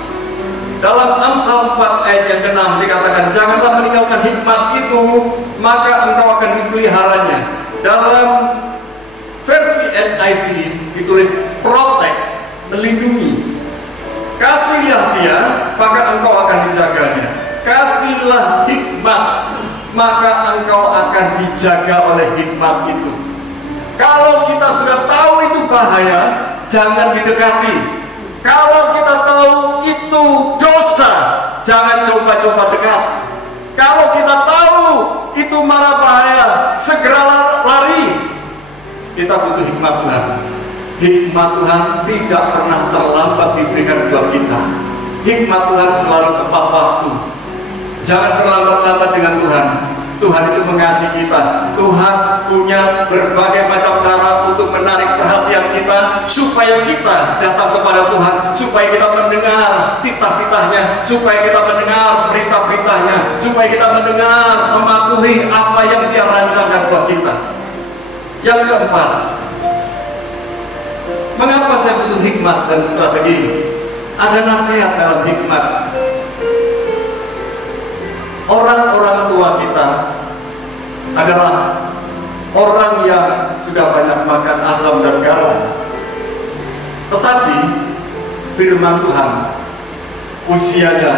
Dalam Amsal 4 ayat yang ke-6 dikatakan, janganlah meninggalkan hikmat itu, maka engkau akan dipeliharanya. Dalam versi NIV ditulis protect, melindungi. Kasihlah dia, maka engkau akan dijaganya. Kasihlah hikmat, maka engkau akan dijaga oleh hikmat itu. Kalau kita sudah tahu itu bahaya, jangan didekati. Kalau kita tahu itu dosa, jangan coba-coba dekat. Kalau kita tahu itu malah bahaya, segera lari. Kita butuh hikmat Tuhan. Hikmat Tuhan tidak pernah terlambat diberikan buat kita. Hikmat Tuhan selalu tepat waktu. Jangan terlambat-lambat dengan Tuhan. Tuhan itu mengasihi kita. Tuhan punya berbagai macam cara untuk menarik perhatian kita, supaya kita datang kepada Tuhan, supaya kita mendengar titah-titahnya, supaya kita mendengar berita-beritanya, supaya kita mendengar, mematuhi apa yang Dia rancangkan buat kita. Yang keempat, mengapa saya butuh hikmat dan strategi? Ada nasihat dalam hikmat. Orang-orang tua kita adalah orang yang sudah banyak makan asam dan garam. Tetapi firman Tuhan usianya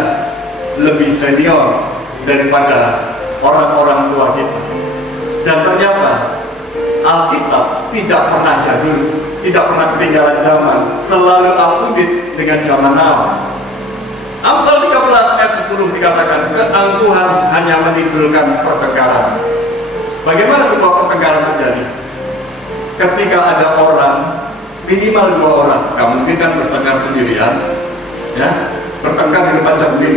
lebih senior daripada orang-orang tua kita. Dan ternyata Alkitab tidak pernah jadul, tidak pernah ketinggalan zaman, selalu up to date dengan zaman now. Amsal 13 ayat 10 dikatakan, keangkuhan hanya menimbulkan pertengkaran. Bagaimana sebuah pertengkaran terjadi? Ketika ada orang, minimal 2 orang, gak mungkin kan bertengkar sendirian, ya, bertengkar di depan cermin,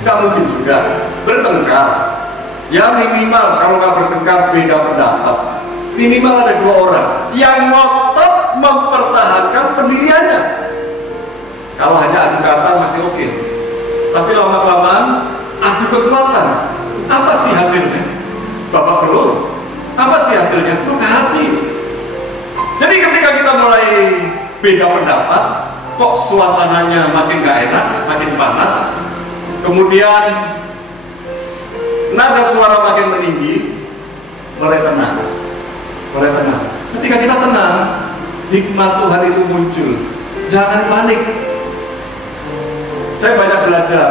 gak mungkin juga bertengkar. Ya minimal kalau gak bertengkar beda pendapat, minimal ada 2 orang yang ngotot mempertahankan pendiriannya. Kalau hanya adu kata masih oke. Tapi lama-kelamaan adu kekuatan. Apa sih hasilnya? Babak belur. Apa sih hasilnya? Luka hati. Jadi ketika kita mulai beda pendapat, kok suasananya makin gak enak, semakin panas, kemudian nada suara makin meninggi, mulai tenang. Mulai tenang. Ketika kita tenang, hikmat Tuhan itu muncul. Jangan panik. Saya banyak belajar.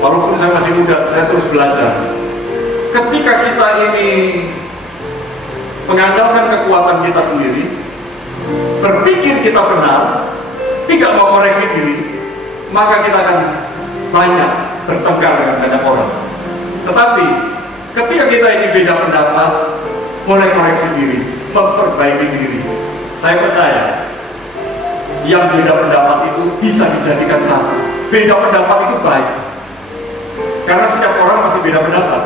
Walaupun saya masih muda, saya terus belajar. Ketika kita ini mengandalkan kekuatan kita sendiri, berpikir kita benar, tidak mau koreksi diri, maka kita akan banyak bertengkar dengan banyak orang. Tetapi ketika kita ini beda pendapat, mulai koreksi diri, memperbaiki diri, saya percaya yang beda pendapat itu bisa dijadikan satu. Beda pendapat itu baik, karena setiap orang masih beda pendapat.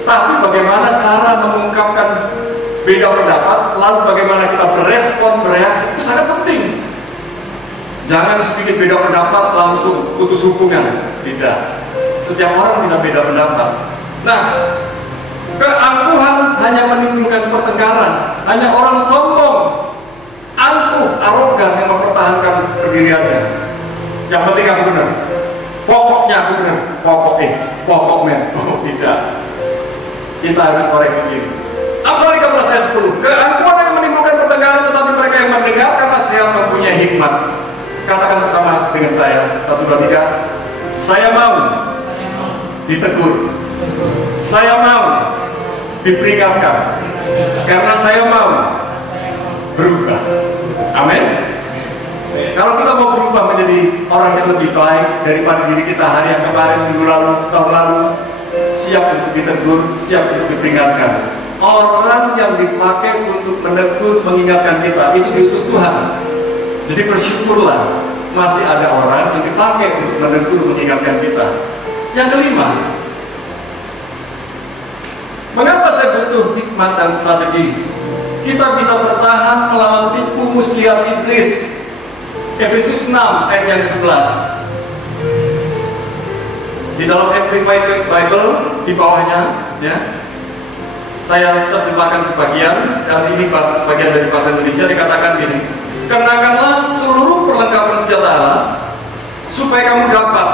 Tapi bagaimana cara mengungkapkan beda pendapat, lalu bagaimana kita berespon, bereaksi, itu sangat penting. Jangan sedikit beda pendapat langsung putus hubungan. Tidak. Setiap orang bisa beda pendapat. Nah, keangkuhan hanya menimbulkan pertengkaran. Hanya orang sombong, angkuh, arogan yang mempertahankan pendiriannya. Yang penting aku benar, pokoknya aku benar, pokoknya, oh tidak. Kita harus koreksi diri. Amsal 13 ayat 10, keangkuhan yang menimbulkan pertengkaran, tetapi mereka yang mendengarkan nasihat mempunyai hikmat. Katakan bersama dengan saya, 1, 2, 3. Saya mau ditegur, saya mau diperingatkan, karena saya mau berubah. Amin. Kalau kita mau berubah menjadi orang yang lebih baik daripada diri kita hari yang kemarin, minggu lalu, tahun lalu, siap untuk ditegur, siap untuk diperingatkan. Orang yang dipakai untuk menegur, mengingatkan kita, itu diutus Tuhan. Jadi bersyukurlah masih ada orang yang dipakai untuk menegur, mengingatkan kita. Yang kelima, mengapa saya butuh hikmat dan strategi? Kita bisa bertahan melawan tipu muslihat iblis. Efesus 6 ayat yang ke-11. Di dalam Amplified Bible di bawahnya, ya, saya terjemahkan sebagian, dan ini sebagian dari bahasa Indonesia, dikatakan gini: kenakanlah seluruh perlengkapan senjata Allah, supaya kamu dapat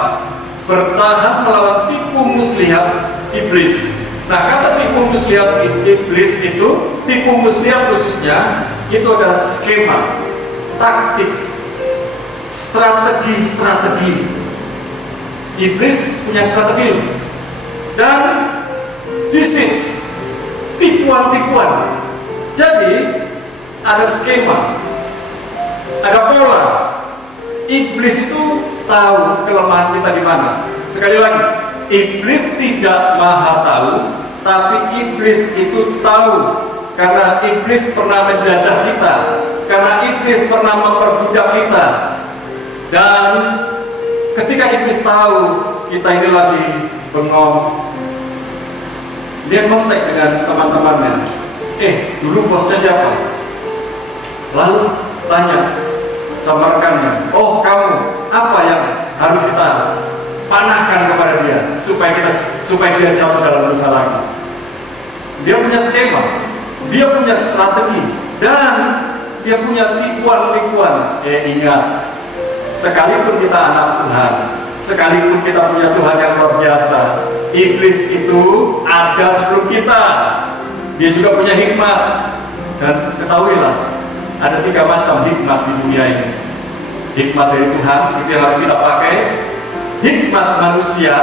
bertahan melawan tipu muslihat iblis. Nah, kata tipu muslihat iblis itu, tipu muslihat khususnya, itu adalah skema, taktik, strategi. Iblis punya strategi. Dan deceit, tipuan-tipuan. Jadi ada skema, ada pola. Iblis itu tahu kelemahan kita di mana. Sekali lagi, iblis tidak maha tahu, tapi iblis itu tahu. Karena iblis pernah menjajah kita, karena iblis pernah memperbudak kita. Dan ketika iblis tahu kita ini lagi bengong, dia kontak dengan teman-temannya. Dulu bosnya siapa? Lalu tanya sama rekannya, oh kamu, apa yang harus kita panahkan kepada dia supaya dia jatuh dalam dosa lagi? Dia punya skema, dia punya strategi, dan dia punya tipuan-tipuan. Ingat, sekalipun kita anak Tuhan, sekalipun kita punya Tuhan yang luar biasa, iblis itu ada sebelum kita. Dia juga punya hikmat. Dan ketahuilah, ada 3 macam hikmat di dunia ini. Hikmat dari Tuhan, itu yang harus kita pakai. Hikmat manusia,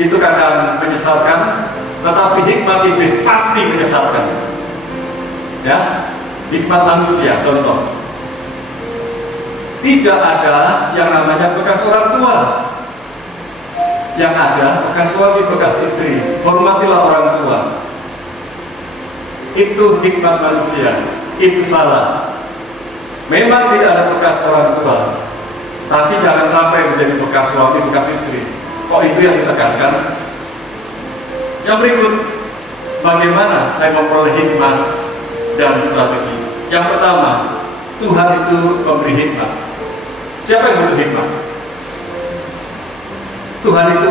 itu kadang menyesatkan, tetapi hikmat iblis pasti menyesatkan. Ya, hikmat manusia, contoh, tidak ada yang namanya bekas orang tua. Yang ada bekas suami, bekas istri. Hormatilah orang tua. Itu hikmat manusia. Itu salah. Memang tidak ada bekas orang tua, tapi jangan sampai menjadi bekas suami, bekas istri. Kok itu yang ditekankan? Yang berikut, bagaimana saya memperoleh hikmat dan strategi? Yang pertama, Tuhan itu memberi hikmat. Siapa yang butuh hikmat? Tuhan itu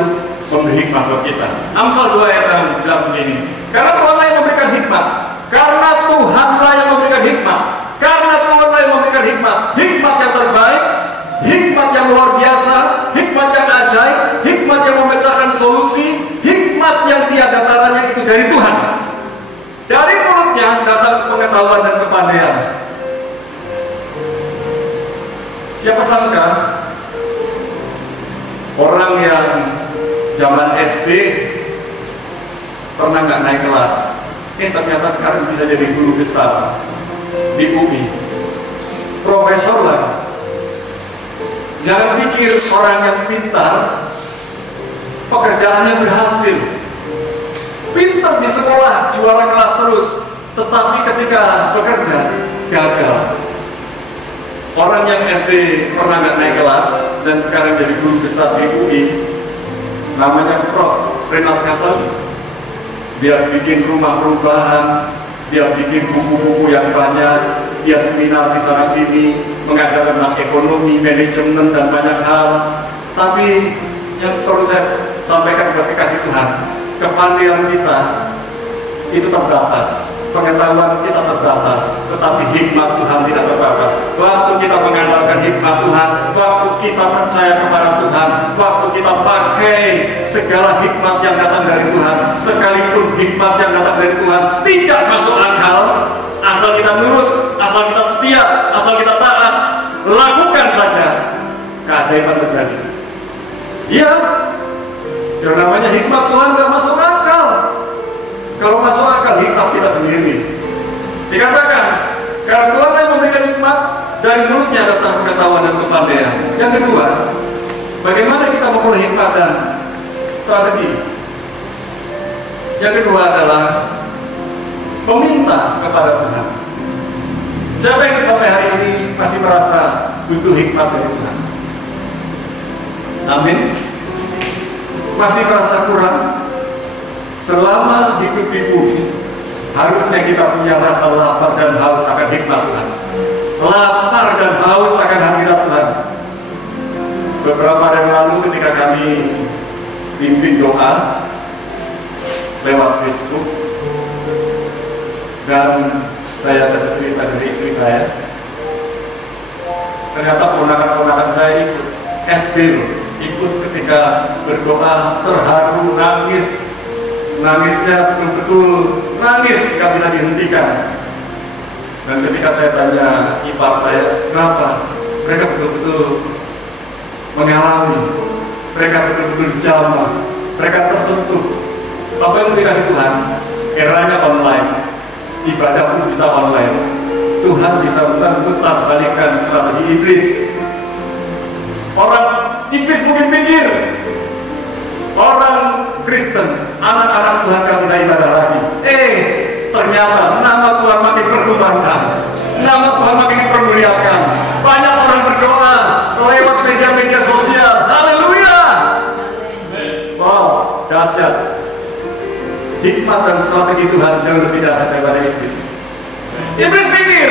memberi hikmat buat kita. Amsal 2 ayat 6 bilang begini, karena Tuhanlah yang memberikan hikmat, karena Tuhanlah yang memberikan hikmat, karena Tuhanlah yang memberikan hikmat, hikmat yang terbaik, hikmat yang luar biasa, hikmat yang ajaib, hikmat yang memecahkan solusi, hikmat yang tiada taranya, itu dari Tuhan. Dari mulutnya datang pengetahuan dan kepandaian. Siapa sangka orang yang zaman SD pernah nggak naik kelas, ternyata sekarang bisa jadi guru besar di UI, profesor lah. Jangan pikir orang yang pintar pekerjaannya berhasil. Pintar di sekolah, juara kelas terus, tetapi ketika bekerja gagal. Orang yang SD pernah nggak naik kelas dan sekarang jadi guru besar di UI, namanya Prof. Renat Kasali. Dia bikin rumah perubahan, dia bikin buku-buku yang banyak, dia seminar di sana sini, mengajar tentang ekonomi, manajemen, dan banyak hal. Tapi yang perlu saya sampaikan buat kasih Tuhan, kepandaian kita itu terbatas, pengetahuan kita terbatas, tetapi hikmat Tuhan tidak terbatas. Waktu kita mengandalkan hikmat Tuhan, waktu kita percaya kepada Tuhan, waktu kita pakai segala hikmat yang datang dari Tuhan, sekalipun hikmat yang datang dari Tuhan tidak masuk akal, asal kita nurut, asal kita setia, asal kita taat, lakukan saja, keajaiban terjadi. Iya, yang namanya hikmat Tuhan tidak masuk akal. Kalau masuk akal, hikmat kita sendiri. Dikatakan, karena Tuhan yang memberikan hikmat, dari mulutnya datang pengetahuan dan kepandaian. Yang kedua, bagaimana kita memperoleh hikmat dan strategi? Yang kedua adalah meminta kepada Tuhan. Siapa yang sampai hari ini masih merasa butuh hikmat dari Tuhan? Amin. Masih merasa kurang? Selama hidup di bumi, harusnya kita punya rasa lapar dan haus akan hikmat Tuhan. Lapar dan haus akan hadirat Tuhan. Beberapa hari lalu ketika kami pimpin doa lewat Facebook, dan saya dapat cerita dari istri saya, ternyata ponakan-ponakan saya ikut SD, ikut ketika berdoa, terharu, nangis. Nangisnya betul-betul nangis, gak bisa dihentikan. Dan ketika saya tanya ipar saya, kenapa? Mereka betul-betul mengalami, mereka betul-betul jamah, mereka tersentuh. Bapak Ibu dikasih Tuhan, eranya online, ibadah pun bisa online. Tuhan bisa memutar balikan strategi iblis. Orang iblis mungkin pikir orang Kristen, anak-anak Tuhan gak bisa ibadah lagi. Ternyata nama Tuhan makin berkembang, nama Tuhan makin dipermuliakan. Banyak orang berdoa lewat media-media sosial. Haleluya! Wow, dahsyat. Hikmat dan strategi Tuhan jauh lebih dahsyat daripada iblis. Iblis pikir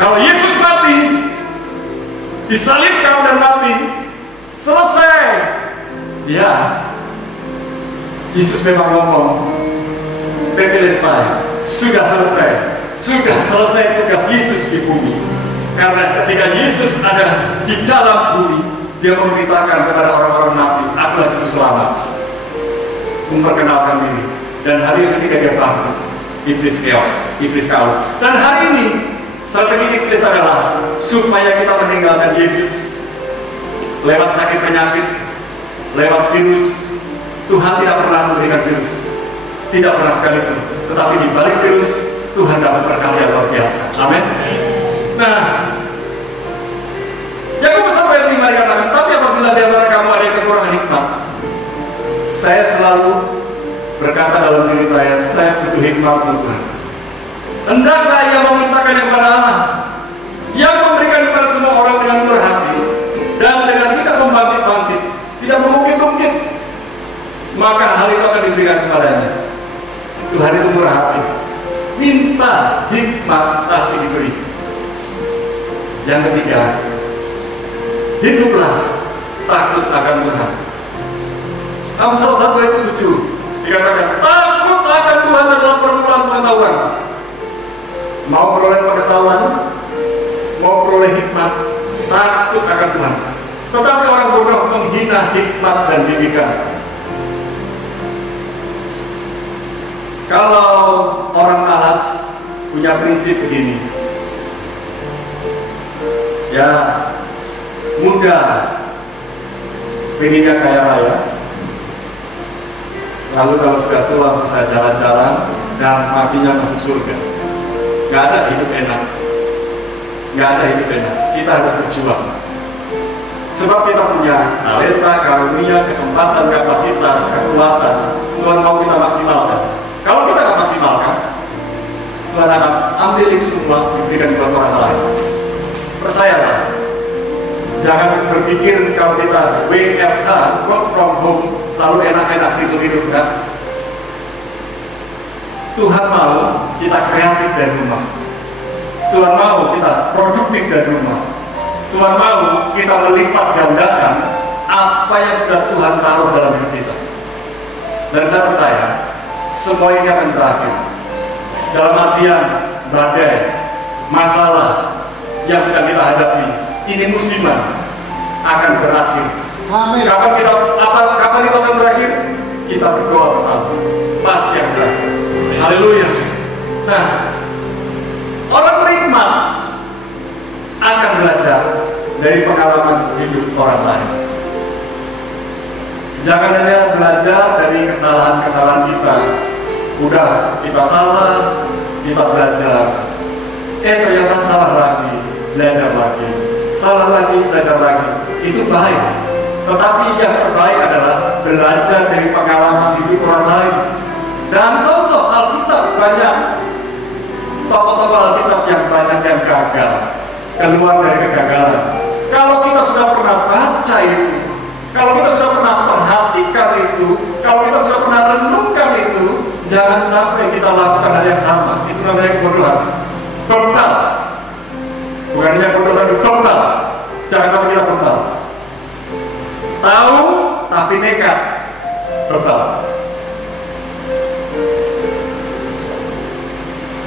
kalau Yesus mati, disalibkan dan mati, selesai. Ya, Yesus memang ngomong, Tetelestai, sudah selesai tugas Yesus di bumi. Karena ketika Yesus ada di dalam bumi, dia memberitakan kepada orang-orang mati, akulah juru selamat, memperkenalkan diri. Dan hari yang ketiga dia bangkit, iblis kalah. Dan hari ini strategi iblis adalah supaya kita meninggalkan Yesus lewat sakit penyakit, lewat virus. Tuhan tidak pernah memberikan virus, tidak pernah sekalipun. Tetapi di balik virus, Tuhan dapat berkarya luar biasa. Amin. Nah, Yakobus 1:5 dikatakan, tapi apabila di antara kamu ada yang kekurangan hikmat, saya selalu berkata dalam diri saya butuh hikmat Tuhan. Hendaklah ia memintakan yang kepada Allah, yang memberikan kepada semua orang dengan berhati dan dengan tidak membangkit-bangkit, tidak mengungkit-ungkit, maka hal itu akan diberikan kepadanya. Tuhan itu murah hati. Minta hikmat pasti diberi. Yang ketiga, hiduplah takut akan Tuhan. Amsal 1:7 dikatakan, takut akan Tuhan adalah permulaan pengetahuan. Mau peroleh pengetahuan, mau peroleh hikmat, takut akan Tuhan. Tetapi orang bodoh menghina hikmat dan didikan. Kalau orang malas punya prinsip begini, ya muda pengennya kaya raya, lalu kalau sudah tua bisa jalan-jalan dan matinya masuk surga. Gak ada hidup enak, gak ada hidup enak. Kita harus berjuang. Sebab kita punya talenta, karunia, kesempatan, kapasitas, kekuatan. Tuhan mau kita maksimalkan. Kalau kita nggak maksimalkan, Tuhan akan ambil itu semua diberikan kepada orang lain. Percayalah, jangan berpikir kalau kita WFH, work from home, lalu enak-enak tidur-tidur, kan? Tuhan mau kita kreatif dari rumah. Tuhan mau kita produktif dari rumah. Tuhan mau kita melipat gandakan apa yang sudah Tuhan taruh dalam hidup kita. Dan saya percaya semua ini akan berakhir. Dalam artian badai, masalah yang sedang kita hadapi, ini musiman akan berakhir. Amin. Kapan itu akan berakhir? Kita berdoa bersama, pasti akan berakhir. Haleluya. Nah, orang beriman akan belajar dari pengalaman hidup orang lain. Jangan hanya belajar dari kesalahan-kesalahan kita. Udah kita salah, kita belajar. Ternyata salah lagi, belajar lagi. Salah lagi, belajar lagi. Itu baik. Tetapi yang terbaik adalah belajar dari pengalaman hidup orang lain. Dan contoh Alkitab banyak. Tokoh-tokoh Alkitab yang banyak yang gagal, keluar dari kegagalan. Kalau kita sudah pernah baca itu, kalau kita sudah pernah perhatikan itu, kalau kita sudah pernah renungkan itu, jangan sampai kita lakukan hal yang sama. Itu namanya kebodohan. Bebal. Bukan hanya kebodohan, bebal. Jangan sampai kita bebal. Tahu tapi nekat. Bebal.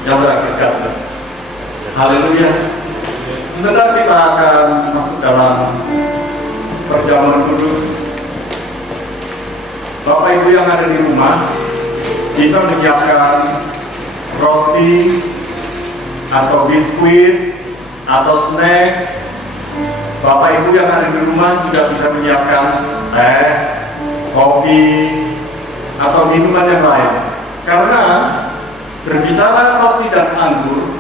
Yang terakhir, God bless. Haleluya. Sebentar kita akan masuk dalam perjamuan kudus. Bapak Ibu yang ada di rumah bisa menyiapkan roti atau biskuit atau snack. Bapak Ibu yang ada di rumah juga bisa menyiapkan teh, kopi, atau minuman yang lain. Karena berbicara roti dan anggur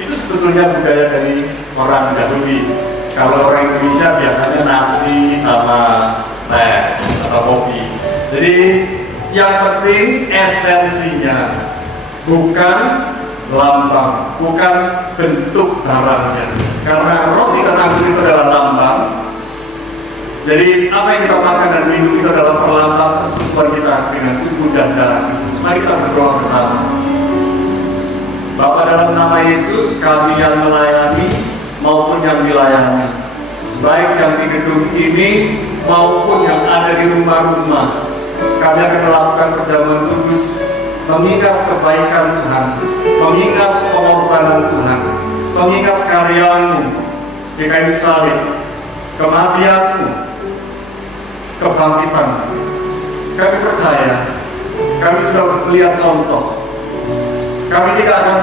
itu sebetulnya budaya dari orang Yahudi. Kalau orang Indonesia biasanya nasi sama teh atau kopi. Jadi yang penting esensinya, bukan lambang, bukan bentuk barangnya. Karena roti dan anggur itu adalah lambang. Jadi apa yang kita makan dan minum itu adalah perlambang persekutuan kita dengan tubuh dan darah Kristus. Mari kita berdoa bersama. Bapa, dalam nama Yesus, kami yang melayani maupun yang dilayani, baik yang di gedung ini maupun yang ada di rumah-rumah, kami akan melakukan perjamuan kudus, mengingat kebaikan Tuhan, mengingat pengorbanan Tuhan, mengingat karya-Mu di kayu salib, kematian-Mu, kebangkitan. Kami percaya, kami sudah melihat contoh. Kami tidak akan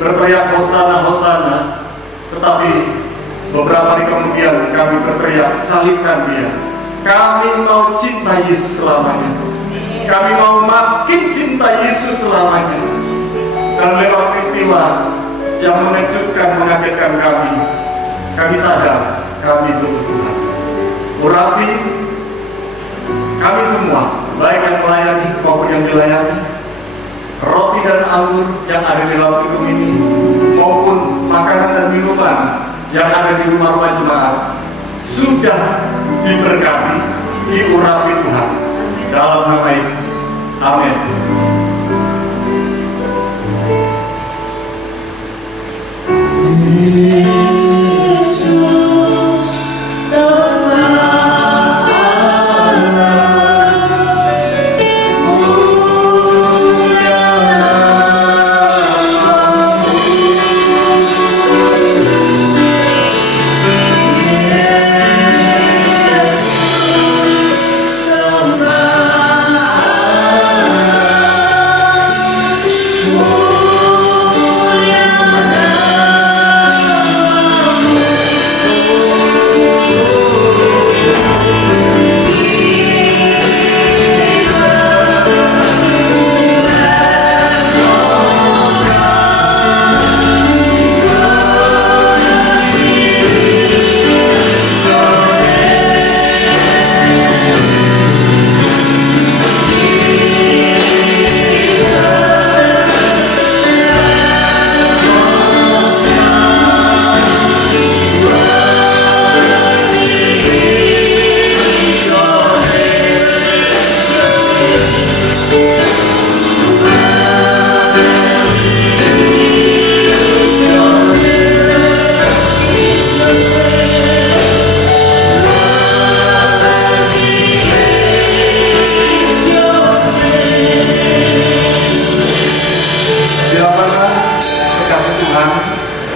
berteriak hosana, hosana, tetapi beberapa hari kemudian kami berteriak, salibkan Dia. Kami mau cinta Yesus selamanya. Kami mau makin cinta Yesus selamanya. Dan lewat peristiwa yang mengejutkan, mengagetkan kami sadar kami butuh Tuhan. Urapi kami semua, baik yang melayani maupun yang dilayani, roti dan anggur yang ada di dalam gedung ini, maupun makanan dan minuman yang ada di rumah-rumah jemaat, sudah diberkati, diurapi Tuhan. Dalam nama Yesus. Amin.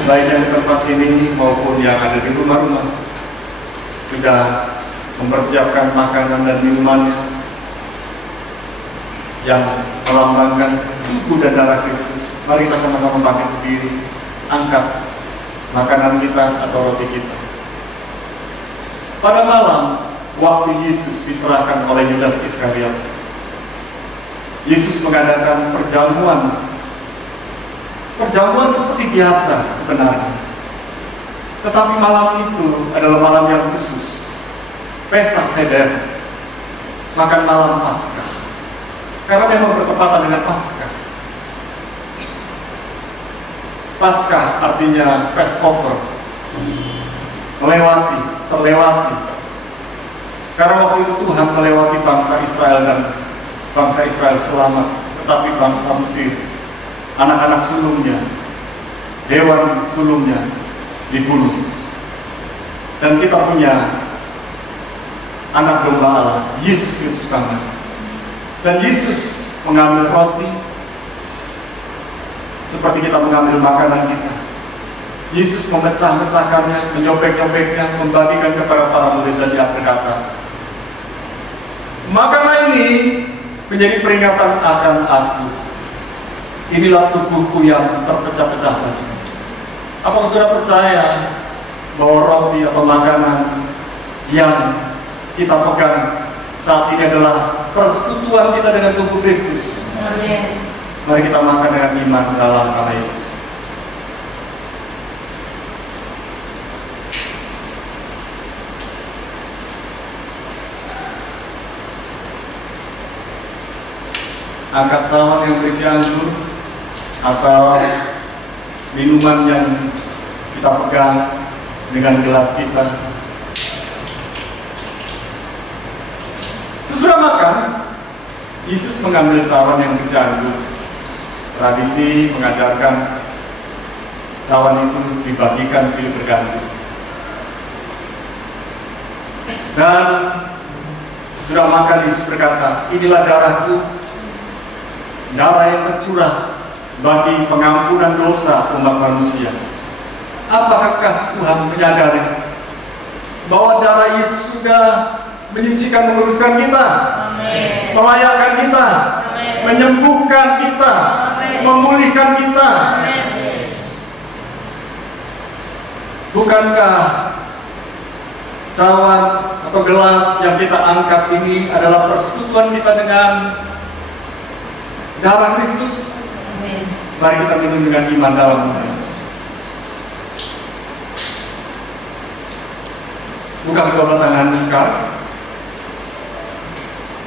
Baik yang di tempat ini maupun yang ada di rumah-rumah sudah mempersiapkan makanan dan minumannya yang melambangkan tubuh dan darah Kristus. Mari kita sama-sama bangkit berdiri, angkat makanan kita atau roti kita. Pada malam waktu Yesus diserahkan oleh Yudas Iskariot, Yesus mengadakan perjamuan seperti biasa sebenarnya. Tetapi malam itu adalah malam yang khusus, Pesach Seder, makan malam Paskah. Karena memang bertepatan dengan Paskah. Paskah artinya Passover, terlewati. Karena waktu itu Tuhan melewati bangsa Israel dan bangsa Israel selamat, tetapi bangsa Mesir, anak-anak sulungnya, hewan sulungnya dibunuh. Dan kita punya anak domba Allah, Yesus Kristus Tuhan. Dan Yesus mengambil roti seperti kita mengambil makanan kita. Yesus memecah-mecahkannya, menyobek-nyobeknya, membagikan kepada para murid dan dia berkata, "Makanlah ini menjadi peringatan akan aku. Inilah tubuhku yang terpecah-pecah tadi." Apakah saudara percaya bahwa roti atau makanan yang kita pegang saat ini adalah persekutuan kita dengan tubuh Kristus. Amin. Mari kita makan dengan iman dalam nama Yesus. Angkat cawan yang berisi anggur atau minuman yang kita pegang dengan gelas kita. Sesudah makan, Yesus mengambil cawan yang berisi anggur. Tradisi mengajarkan cawan itu dibagikan silih berganti. Dan sesudah makan, Yesus berkata, inilah darahku, darah yang tercurah bagi pengampunan dosa umat manusia. Apakah kasih Tuhan menyadari bahwa darah Yesus sudah menyucikan, menguruskan kita, Amin. melayakkan kita, Amin. menyembuhkan kita, Amin. memulihkan kita? Amin. Bukankah cawan atau gelas yang kita angkat ini adalah persekutuan kita dengan darah Kristus? Amin. Mari kita minum dengan iman dalam nama Yesus. Buka kedua tanganmu sekarang.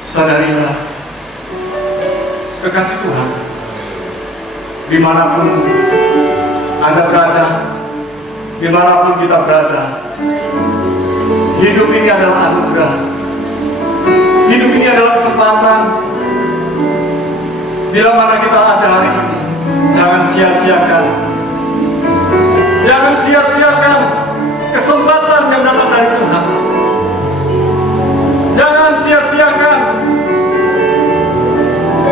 Sadarilah kekasih Tuhan, dimanapun Anda berada, dimanapun kita berada, hidup ini adalah anugerah. Hidup ini adalah kesempatan. Bila mana kita ada hari ini, jangan sia-siakan. Jangan sia-siakan kesempatan yang datang dari Tuhan. Jangan sia-siakan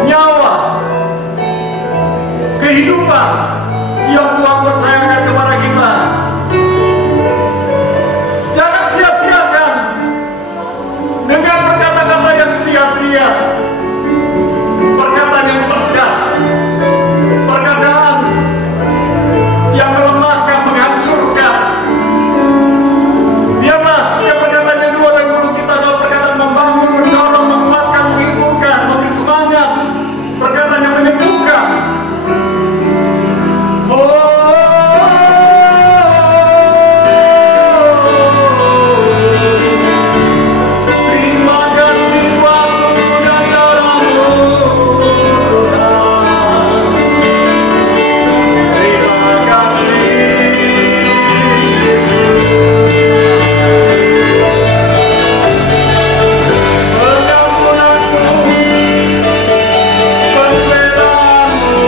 nyawa, kehidupan yang Tuhan percayakan kepada kita. Jangan sia-siakan dengan perkata-kata yang sia-sia, perkataan yang pedas, perkataan yang melemahkan, menghancurkan. Biarlah setiap perkataan yang keluar dari mulut kita adalah perkataan membangun, mendorong, menguatkan, menghiburkan, memberi semangat, perkataan yang menyembuhkan. Terima kasih waktu dan darahmu, Tuhan. Terima kasih. Pengampunanmu, pembelaanmu,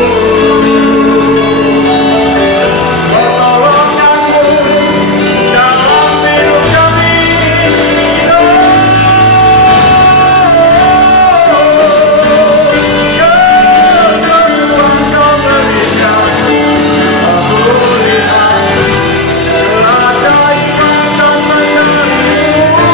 pertolonganmu dalam hidup kami. Kejujuran kau berikan, pemulihan, kerajaan dan menjadimu.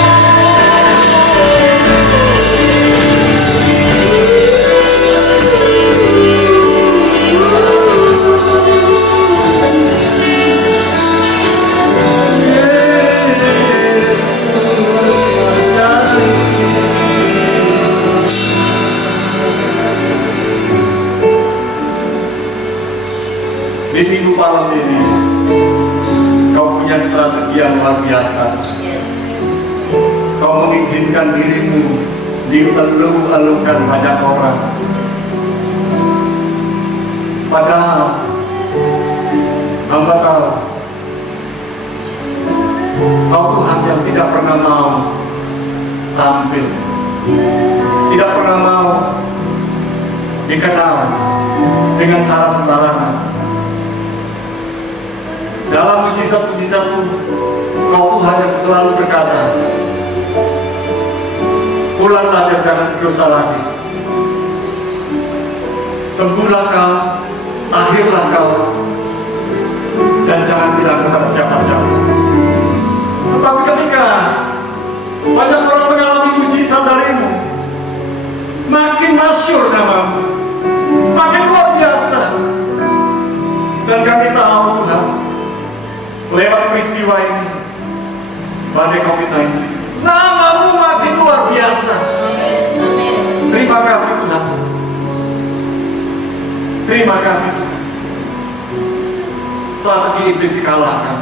Di minggu malam ini, kau punya strategi yang luar biasa. Yes. Kau mengizinkan dirimu dielu-elukan banyak orang. Padahal hamba tahu kau Tuhan yang tidak pernah mau tampil, tidak pernah mau dikenal dengan cara sembarangan. Dalam mujizat-mujizatmu, kau Tuhan yang selalu berkata, pulanglah dan jangan berdosa lagi. Sembuhlah kau, akhirlah kau, dan jangan bilang kepada siapa-siapa. Tetapi ketika banyak orang mengalami mujizat darimu, makin masyhur namamu, makin luar biasa. Dan kami tahu Tuhan, lewat peristiwa ini, badai COVID-19, namamu makin luar biasa. Terima kasih Tuhan. Strategi iblis dikalahkan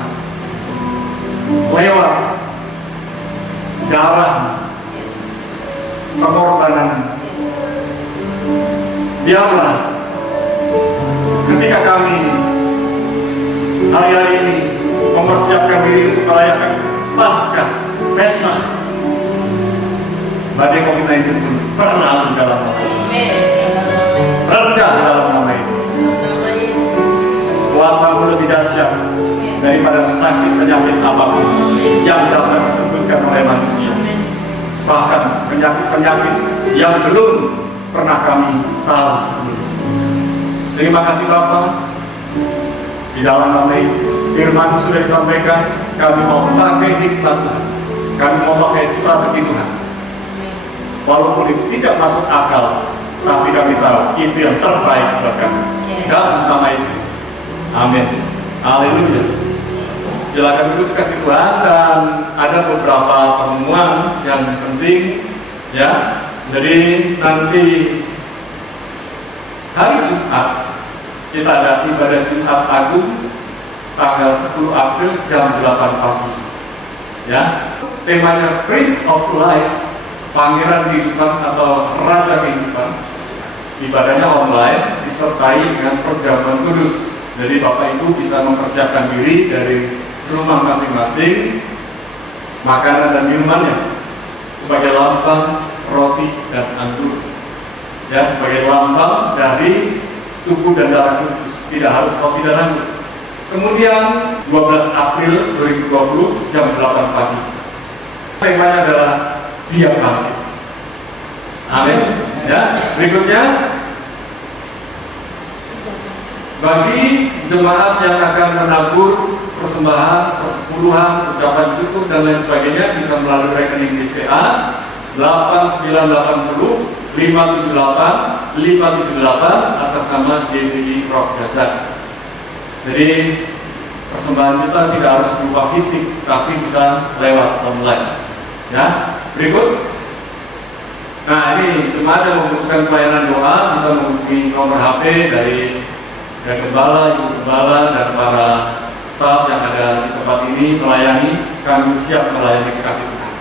lewat darah pengorbanan. Biarlah ketika kami hari-hari ini mempersiapkan diri untuk merayakan Paskah, Pesach, badai COVID-19 pun berlalu dalam nama Yesus. Reda dalam nama Yesus. Kuasa-Mu lebih dahsyat daripada sakit penyakit apapun yang dapat disebutkan oleh manusia. Bahkan penyakit-penyakit yang belum pernah kami tahu sebelumnya. Terima kasih Bapa. Di dalam nama Yesus, firman-Mu sudah disampaikan. Kami mau memakai hikmat Tuhan, kami mau memakai strategi Tuhan. Walaupun itu tidak masuk akal, tapi kami tahu itu yang terbaik buat kami. Dalam nama Yesus, amin. Haleluya. Silakan duduk, kasih Tuhan. Dan ada beberapa pengumuman yang penting, ya. Jadi nanti hari Jumat kita ada ibadah Jumat Agung tanggal 10 April jam 8 pagi. Ya, temanya Prince of Life, Pangeran Kehidupan atau Raja Kehidupan. Ibadahnya online disertai dengan perjamuan kudus. Jadi Bapak Ibu bisa mempersiapkan diri dari rumah masing-masing, makanan dan minumannya sebagai lambang roti dan anggur. Ya, sebagai lambang dari tubuh dan darah Kristus, tidak harus roti dan anggur. Kemudian 12 April 2020 jam 8 pagi. Temanya adalah Dia Bangkit. Amin. Ya, berikutnya bagi jemaat yang akan menabur persembahan, persepuluhan, ucapan syukur dan lain sebagainya bisa melalui rekening BCA 8980 578 578 atas nama JDI Rock Jajak. Jadi persembahan kita tidak harus berupa fisik, tapi bisa lewat online. Ya, berikut. Nah, ini jemaat yang membutuhkan pelayanan doa bisa menghubungi nomor HP dari Gembala, Ibu Gembala, dan para staf yang ada di tempat ini melayani. Kami siap melayani kekasih Tuhan.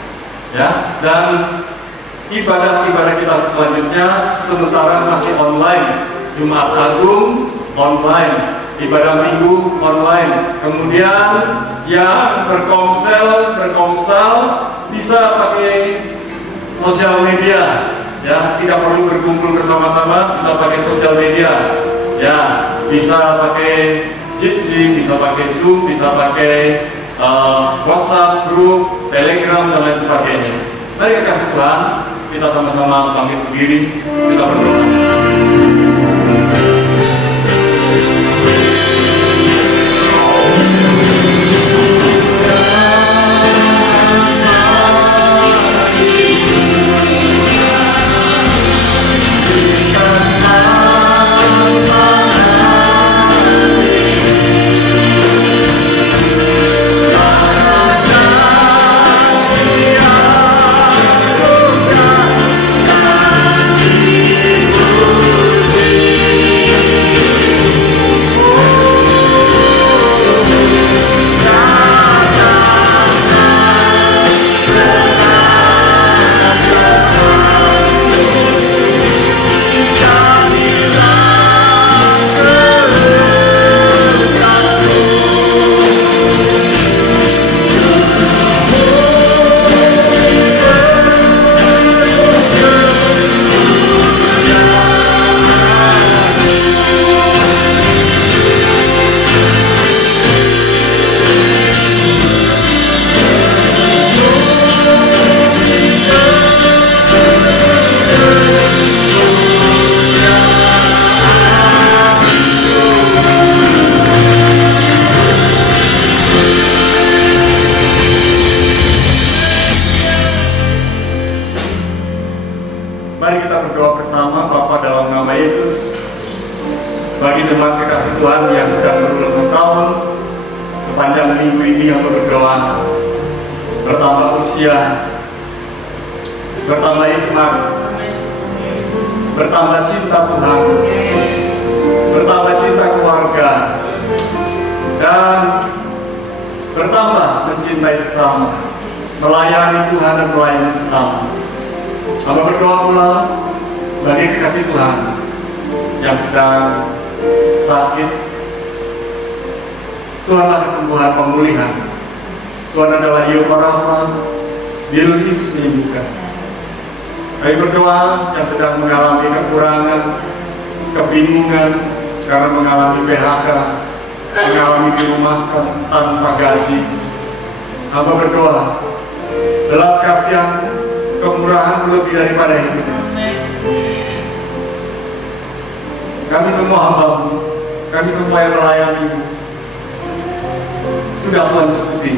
Ya, dan ibadah-ibadah kita selanjutnya sementara masih online. Jumat Agung online, ibadah Minggu online. Kemudian yang berkomsel bisa pakai sosial media. Ya, tidak perlu berkumpul bersama-sama, bisa pakai sosial media. Ya, bisa pakai Jitsi, bisa pakai Zoom, bisa pakai WhatsApp, grup, Telegram, dan lain sebagainya. Mari kekasih Tuhan, kita sama-sama bangkit berdiri, kita berdoa. Mari kita berdoa bersama. Bapa, dalam nama Yesus, bagi jemaat kekasih Tuhan yang sedang berulang tahun, sepanjang minggu ini yang berdoa, bertambah usia, bertambah hikmat, bertambah cinta Tuhan, bertambah cinta keluarga, dan bertambah mencintai sesama, melayani Tuhan dan melayani sesama. Hamba berdoa pula bagi kekasih Tuhan yang sedang sakit. Tuhanlah kesembuhan, pemulihan. Tuhan adalah Yehova Rafa, Dia Yesus menyembuhkan. Kami berdoa yang sedang mengalami kekurangan, kebingungan karena mengalami PHK, mengalami dirumahkan tanpa gaji. Hamba berdoa, belas kasihan, kemurahan lebih daripada hidup. Kami semua hamba-Mu, kami semua yang melayani-Mu, sudah Tuhan cukupi.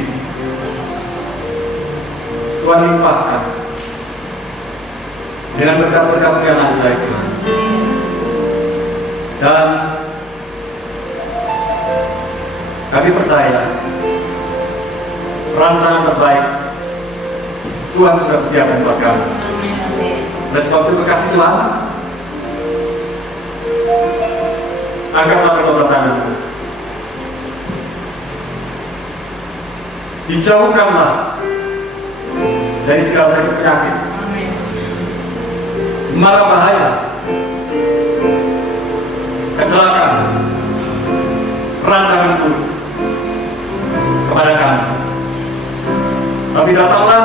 Tuhan limpahkan dengan berkat-berkat yang ajaib, Tuhan. Dan kami percaya rancangan terbaik Tuhan sudah sediakan buat kami. Oleh sebab itu, kekasih Tuhan, angkatlah kedua tanganmu. Dijauhkanlah dari segala sakit penyakit, mara bahaya, kecelakaan, rancangan buruk kepada kami. Tapi datanglah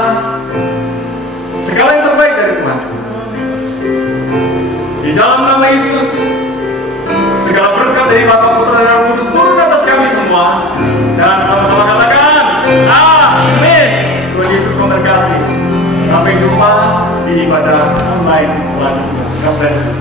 segala yang terbaik dari Tuhan. Di dalam nama Yesus, segala berkat dari Bapa, Putra, dan Roh Kudus turun atas kami semua, dan sama-sama katakan amin. Tuhan Yesus memberkati. Sampai jumpa di ibadah online selanjutnya. God bless you.